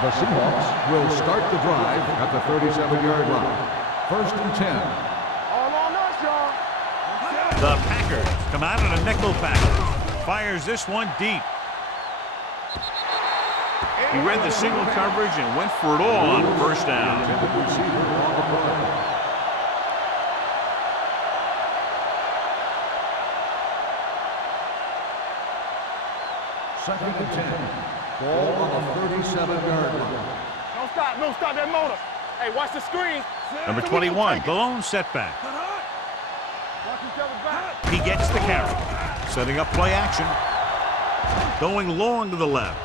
The Seahawks will start the drive at the 37-yard line. 1st and 10. All on us, y'all. The Packers come out in a nickel package. Fires this one deep. He read the single coverage and went for it all on 1st down. Second and 10. Ball on the 37-yard line. Don't stop that motor. Hey, watch the screen. Number 21, the lone setback. Watch each other's back. He gets the carry. Setting up play action. Going long to the left.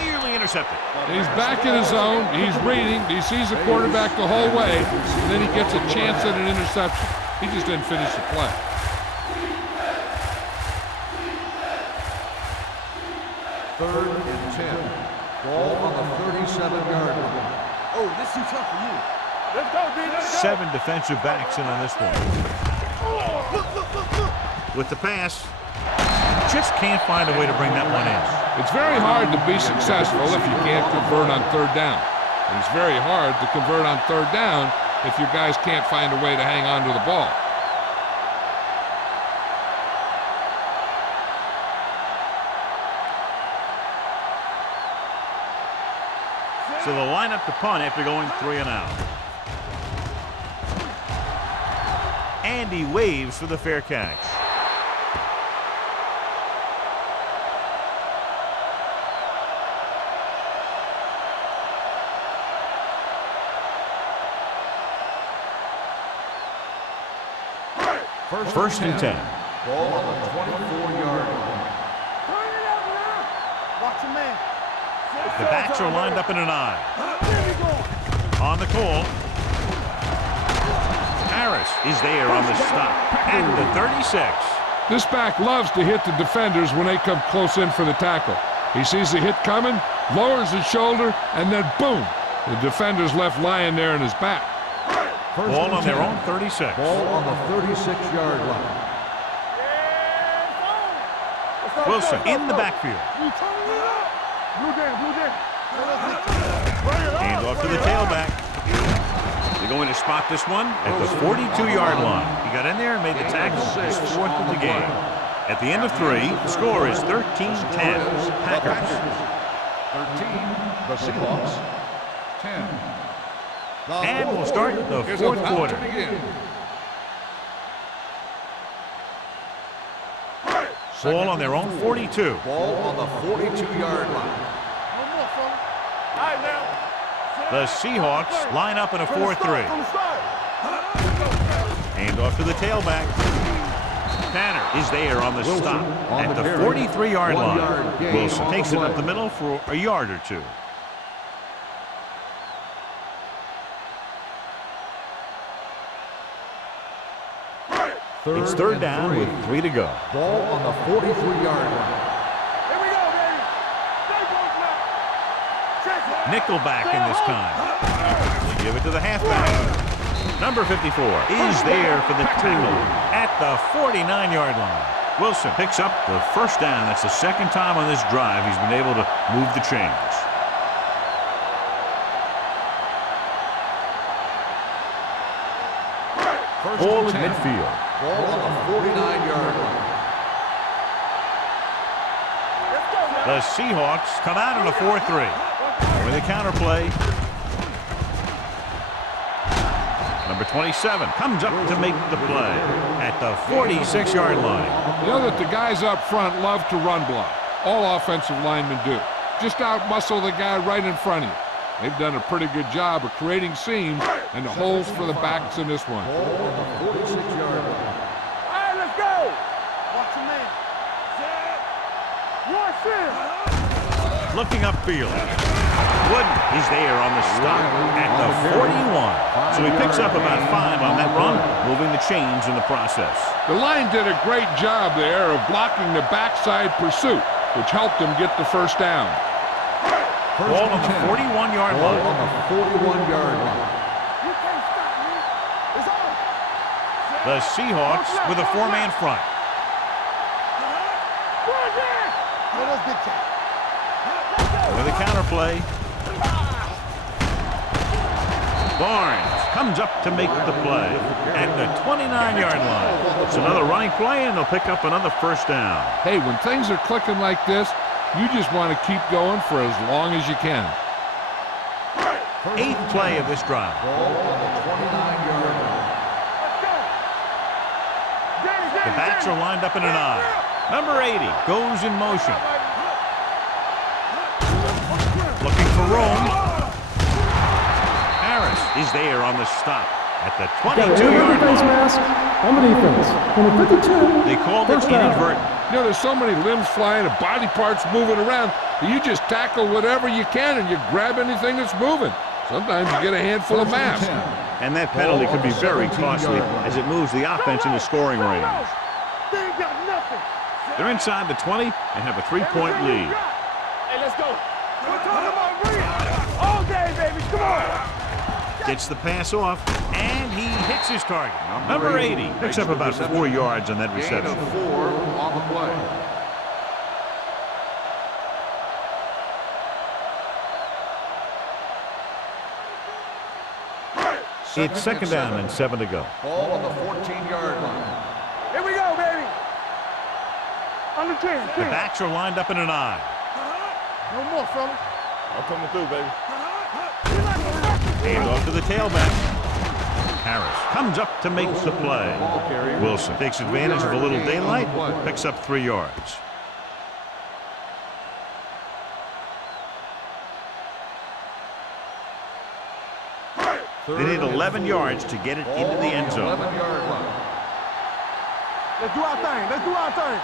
Nearly intercepted. He's back in his zone. He's reading. He sees the quarterback the whole way. And then he gets a chance at an interception. He just didn't finish the play. Third and 10. Ball on the 37-yard line. Oh, this is too tough for you. Let's go, D. Let's go. 7 defensive backs in on this one. With the pass, just can't find a way to bring that one in. It's very hard to be successful if you can't convert on third down. And it's very hard to convert on third down if your guys can't find a way to hang on to the ball. So they'll line up to punt after going 3 and out. And he waves for the fair catch. First and 10. Ball on the 24-yard line. Turn it up now. Watch your man. The backs are lined up in an I. On the call. Harris is there on the stop. And the 36. This back loves to hit the defenders when they come close in for the tackle. He sees the hit coming, lowers his shoulder, and then boom! The defender's left lying there in his back. Ball on their own 36. Ball on the 36-yard line. Wilson in the backfield. Blue jam. Hand off to the tailback. They're going to spot this one at the 42-yard line. He got in there and made the tackle. His 4th of the game. At the end of 3, the score is 13-10. Packers. 13, the Seahawks. 10. And we'll start the 4th quarter. Ball on their own 42. Ball on the 42-yard line. The Seahawks line up in a 4-3. Hand off to the tailback. Tanner is there on the stop at the 43-yard line. Wilson takes it up the middle for a yard or 2. It's third down with 3 to go. Ball on the 43-yard line. Here we go, baby. Nickelback in this time. They give it to the halfback. Number 54 is there for the tackle at the 49-yard line. Wilson picks up the first down. That's the second time on this drive he's been able to move the chains. Ball at midfield. Ball on the 49-yard line. The Seahawks come out in a 4-3. Over the counter play. Number 27 comes up to make the play at the 46-yard line. You know that the guys up front love to run block. All offensive linemen do. Just out-muscle the guy right in front of you. They've done a pretty good job of creating seams and the holes for the backs in this one. Ball on the 46-yard line. All right, let's go. Watch your man. Watch him. Looking upfield. Wooden is there on the stop at the 41. So he picks up about 5 on that run, moving the chains in the process. The line did a great job there of blocking the backside pursuit, which helped him get the first down. Ball on the 41-yard Ball line. on the 41-yard line. You can't stop me. It's on. The Seahawks with a 4-man front. Let's big time. With a counter play. Barnes comes up to make the play at the 29-yard line. It's another running play, and they'll pick up another first down. Hey, when things are clicking like this, you just want to keep going for as long as you can. 8th play of this drive. Ball on the 29-yard line. The backs are lined up in an I. Number 80 goes in motion. Looking for room. Harris is there on the stop at the Got an 22-yard face line. mask on the defense. Number 52. They called it first down. inadvertent. You know, there's so many limbs flying and body parts moving around. You just tackle whatever you can and you grab anything that's moving. Sometimes you get a handful of mass. And that penalty could be very costly as it moves the offense into scoring range. They ain't got nothing. They're inside the 20 and have a 3-point lead. Hey, let's go. We're talking about real. All day, baby. Come on. Gets the pass off, and he hits his target. Number 80 picks up about 4 yards on that Gain reception. of 4 on the play. It's second down and 7 to go. Ball on the 14-yard line. Here we go, baby. Under 10. The backs are lined up in an I. No more, fellas. I'm coming through, baby. Hand off to the tailback. Harris comes up to make the play. Wilson takes advantage of a little daylight, picks up 3 yards. They need 11 yards to get it into the end zone. 11-yard line. Let's do our thing. Let's do our thing.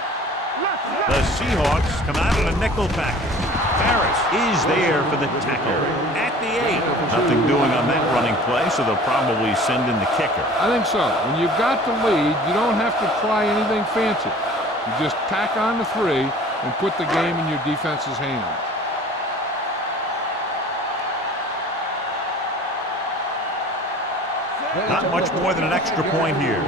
The Seahawks come out in a nickel package. Harris is there for the tackle at the 8. Nothing doing on that running play, so they'll probably send in the kicker. I think so. When you've got the lead, you don't have to try anything fancy. You just tack on the 3 and put the game in your defense's hands. Not much more than an extra point here.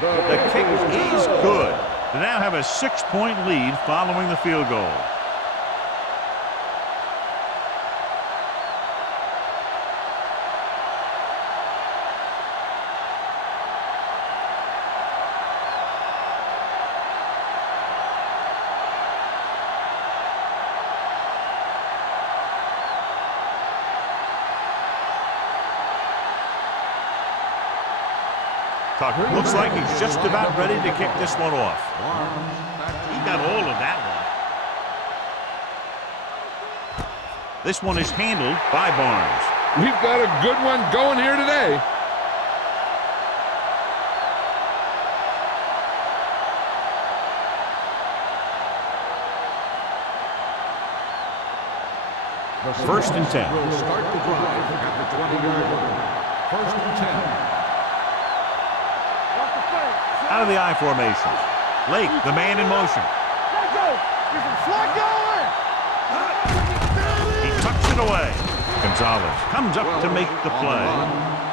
The kick is good. They now have a 6-point lead following the field goal. Tucker looks like he's just about ready to kick this one off. He got all of that one. This one is handled by Barnes. We've got a good one going here today. First and 10. Will start the drive at the 20-yard line. First and 10. Out of the I formation. Lake, the man in motion. Let's go. Get some slot going. He tucks it away. Gonzalez comes up to make the play.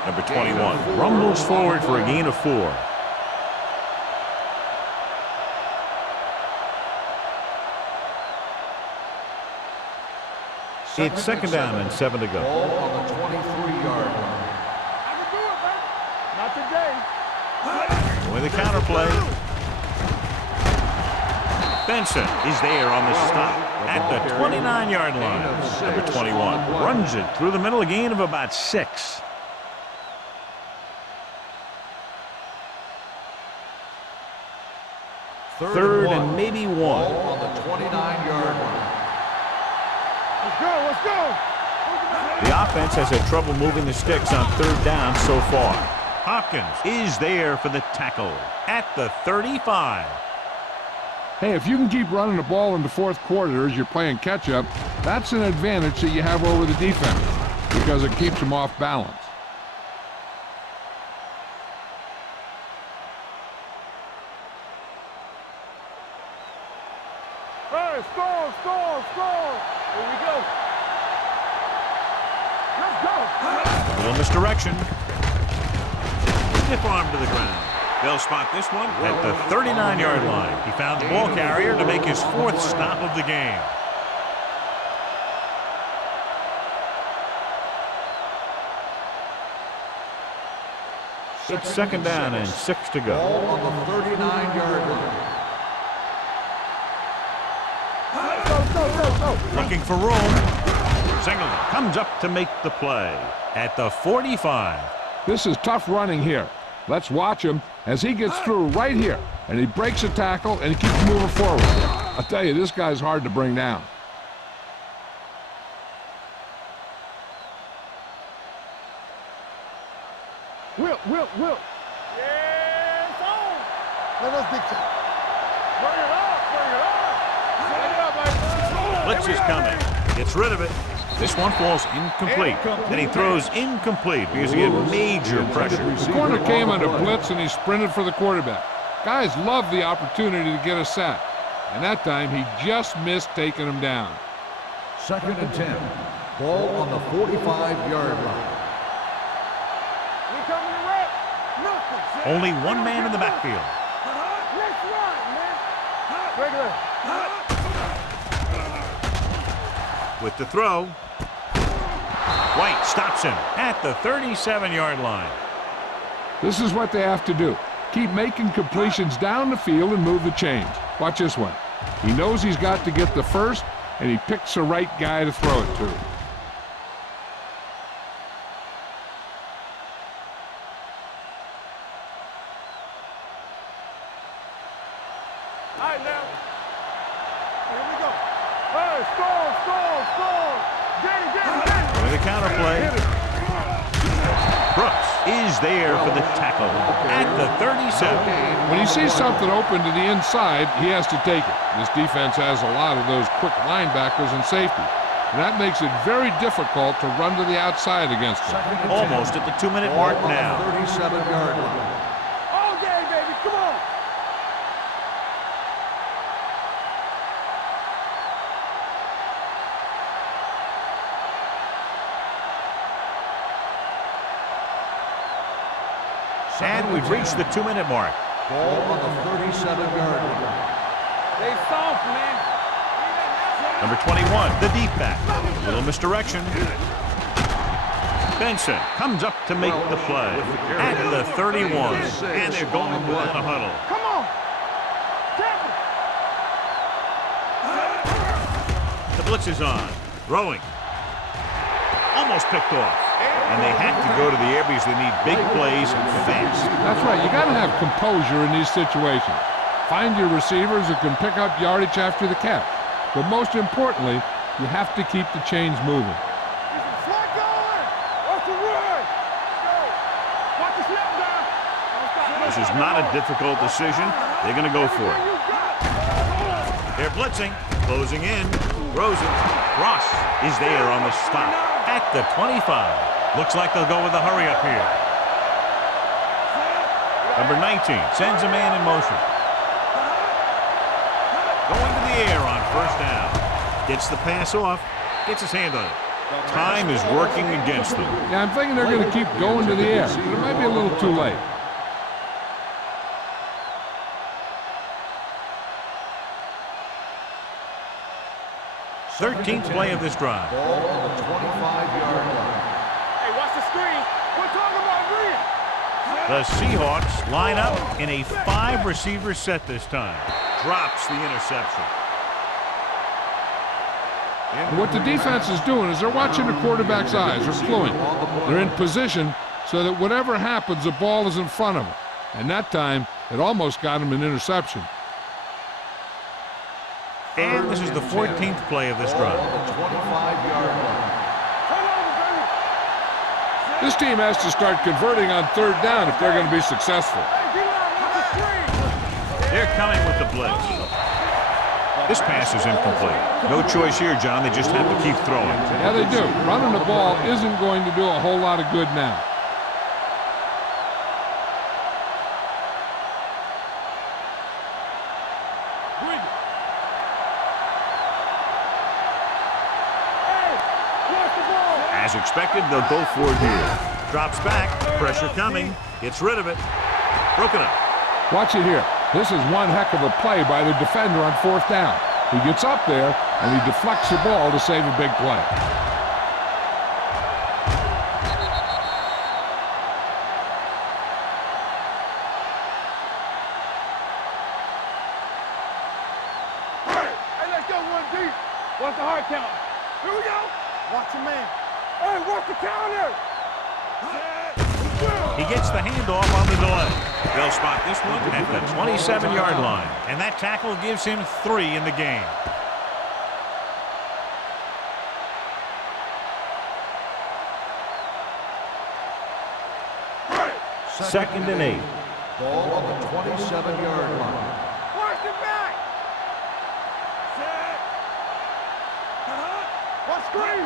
Number 21 rumbles forward for a gain of 4. It's second down and 7 to go. Ball on the 23-yard line. I can do it, man. Not today. With a counterplay. Benson is there on the stop at the 29-yard line. Number 21 runs it through the middle, a gain of about 6. Third and maybe 1. Ball on the 29-yard line. Let's go. Let's go. The offense has had trouble moving the sticks on third down so far. Hopkins is there for the tackle at the 35. Hey, if you can keep running the ball in the fourth quarter as you're playing catch-up, that's an advantage that you have over the defense because it keeps them off balance. Hey, score, score, score. Here we go. Let's go. A little misdirection. Stiff arm to the ground. They'll spot this one at the 39-yard line. He found the ball carrier to make his 4th stop of the game. It's second down and 6 to go. Ball on the 39-yard line. Looking for room. Singleton comes up to make the play at the 45. This is tough running here. Let's watch him as he gets through right here. And he breaks a tackle and he keeps moving forward. I tell you, this guy's hard to bring down. Will. Yeah, it's on. Let us dictate. Bring it up. Bring it up, baby. Blitz is coming. Gets rid of it. This one falls incomplete. And he throws incomplete because he had major pressure. The corner came under blitz and he sprinted for the quarterback. Guys love the opportunity to get a sack. And that time he just missed taking him down. 2nd and 10. Ball on the 45-yard line. We coming to rep. Nothing. Only one man in the backfield. Let's run, man. Regular. With the throw. White stops him at the 37-yard line. This is what they have to do. Keep making completions down the field and move the chains. Watch this one. He knows he's got to get the first, and he picks the right guy to throw it to. All right, now. Here we go. Hey, score. Get it. With a counter play. Brooks is there for the tackle at the 37. When he sees something open to the inside, he has to take it. This defense has a lot of those quick linebackers and safeties, and that makes it very difficult to run to the outside against them. Almost at the 2-minute mark now. 37-yard line. All day, baby. Come on. And we've reached the 2-minute mark. Ball on the 37-yard line. They soft, man. Number 21, the deep back. Little misdirection. Benson comes up to make the play at the 31. And they're going without a huddle. Come on. Tackle. The blitz is on. Throwing. Almost picked off. And they have to go to the air because they need big plays fast. That's right. You got to have composure in these situations. Find your receivers who can pick up yardage after the catch. But most importantly, you have to keep the chains moving. Slide going. Watch the run. Go. Watch the snap down. This is not a difficult decision. They're going to go for it. They're blitzing. Closing in. Throws it. Ross is there on the stop at the 25. Looks like they'll go with a hurry up here. Number 19 sends a man in motion. Going to the air on first down. Gets the pass off. Gets his hand on it. Time is working against them. Yeah, I'm thinking they're going to keep going to the air, but it might be a little too late. Thirteenth play of this drive. Ball on the 25-yard line. Hey, watch the screen. We're talking about green. The Seahawks line up in a 5-receiver set this time. Drops the interception. And what the defense is doing is they're watching the quarterback's eyes. They're fluent. They're in position so that whatever happens, the ball is in front of them. And that time, it almost got him an interception. And this is the 14th play of this drive. On the 25-yard line. This team has to start converting on third down if they're going to be successful. They're coming with the blitz. This pass is incomplete. No choice here, John. They just have to keep throwing. Yeah, they do. Running the ball isn't going to do a whole lot of good now. As expected, they'll go for it here. Drops back, pressure coming, gets rid of it. Broken up. Watch it here. This is one heck of a play by the defender on fourth down. He gets up there, and he deflects the ball to save a big play. Hey, let's go one deep. What's the hard count? Here we go. Watch your man. Hey, watch the counter. He gets the handoff on the delay. They'll spot this one at the 27-yard line. And that tackle gives him 3 in the game. Second and 8. Ball on the 27-yard line. Watch it back. Set. What screen?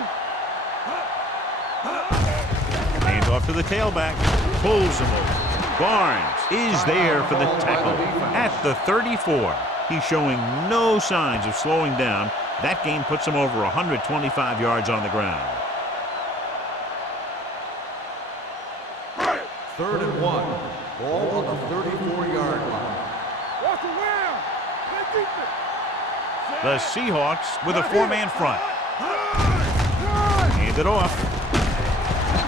Hand off to the tailback. Pulls him over. Barnes is there for the tackle at the 34. He's showing no signs of slowing down. That game puts him over 125 yards on the ground. Third and 1. Ball on the 34-yard line. Watch it well. Get defense. The Seahawks with a 4-man front. Hand it off.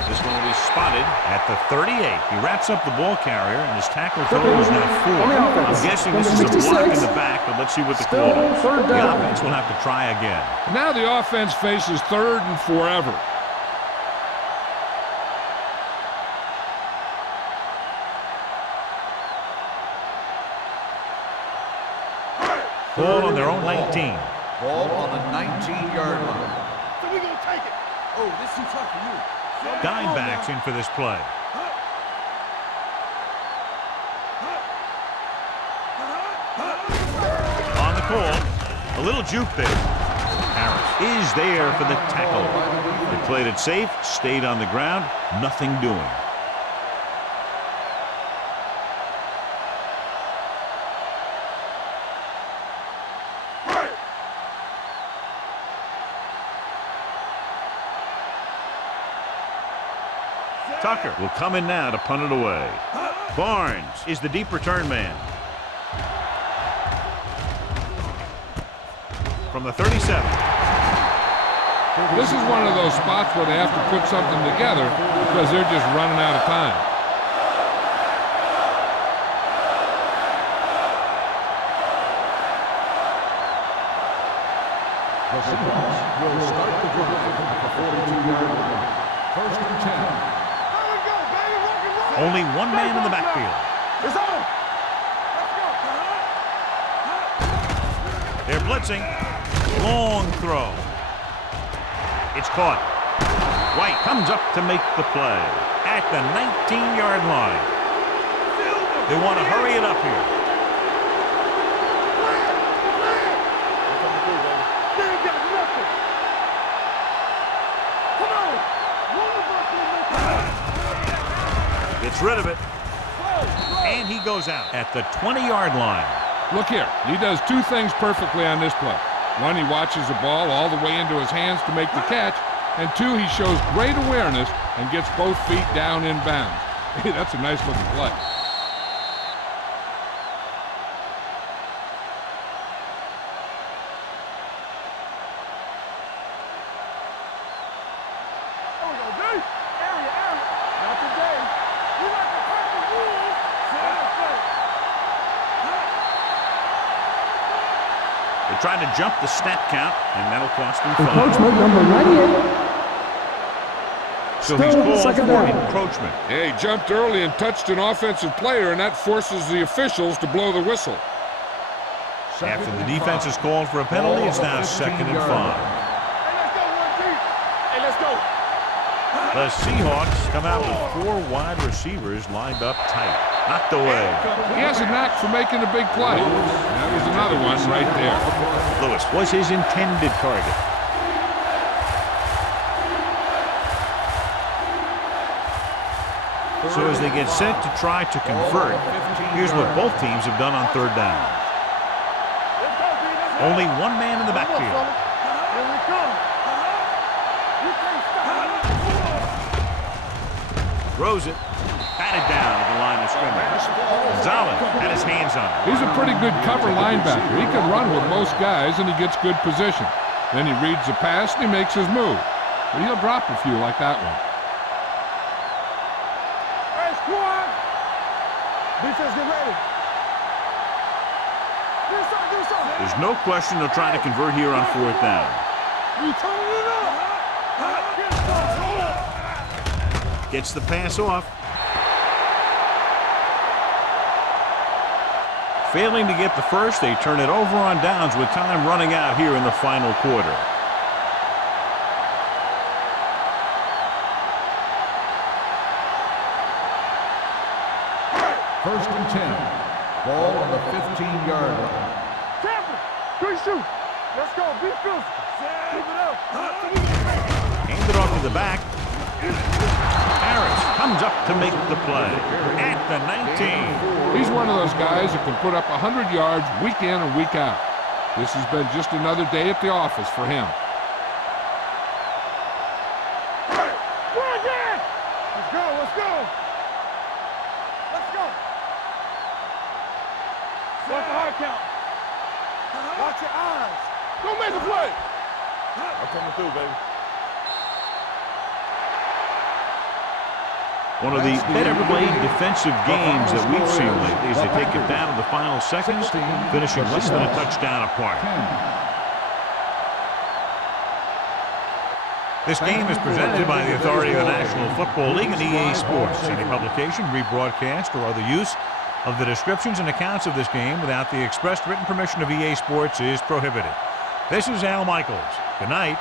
This one will be spotted at the 38. He wraps up the ball carrier, and his tackle total is now 4. I'm guessing this is a block in the back, but let's see what the call is. The offense will have to try again. Now the offense faces 3rd and forever. Ball on their own 19. Ball on the 19-yard line. So we're going to take it. Oh, this is too tough for you. Dimebacks in for this play. On the call, a little juke there. Harris is there for the tackle. They played it safe, stayed on the ground, nothing doing. Tucker will come in now to punt it away. Barnes is the deep return man. From the 37. This is one of those spots where they have to put something together because they're just running out of time. The Seahawks will start the drive at the 42-yard line. First and 10. Only one man in the backfield. It's on. They're blitzing. Long throw. It's caught. White comes up to make the play at the 19-yard line. They want to hurry it up here. They ain't got nothing. Come on. Gets rid of it. And he goes out at the 20-yard line. Look here. He does 2 things perfectly on this play. 1, he watches the ball all the way into his hands to make the catch. And 2, he shows great awareness and gets both feet down in bounds. Hey, that's a nice looking play. They're trying to jump the snap count, and that'll cost him 5. Encroachment number 98. So he's called second for down. encroachment. Yeah, he jumped early and touched an offensive player, and that forces the officials to blow the whistle. After the defense is called for a penalty, it's now 2nd and 5. Hey, let's go. The Seahawks come out with 4 wide receivers lined up tight. Knocked away. He has a knack for making a big play. That was another one right there. Lewis was his intended target. So as they get set to try to convert, here's what both teams have done on 3rd down. Only one man in the backfield. Here we come. You can't stop. Throws it. Batted down at the line of scrimmage. Gonzalez had his hands on it. He's a pretty good cover linebacker. He can run with most guys, and he gets good position. Then he reads the pass, and he makes his move. But he'll drop a few like that one. Hey, squad. Defense, get ready. Do something. There's no question they're trying to convert here on 4th down. You turning it up. Gets the pass off. Failing to get the first, they turn it over on downs with time running out here in the final quarter. First and 10. Ball on the 15-yard line. Champion! 3 shoot! Let's go, be physical. Keep it up. Hand it off to the back. Harris comes up to make the play at the 19. He's one of those guys that can put up 100 yards week in and week out. This has been just another day at the office for him. Let's go, let's go. Let's go. Watch the hard count. Watch your eyes. Don't make a play. I'm coming through, baby. One of the better played defensive games that we've seen lately as they take it down to the final seconds, finishing less than a touchdown apart. This game is presented by the authority of the National Football League and EA Sports. Any publication, rebroadcast, or other use of the descriptions and accounts of this game without the expressed written permission of EA Sports is prohibited. This is Al Michaels. Good night.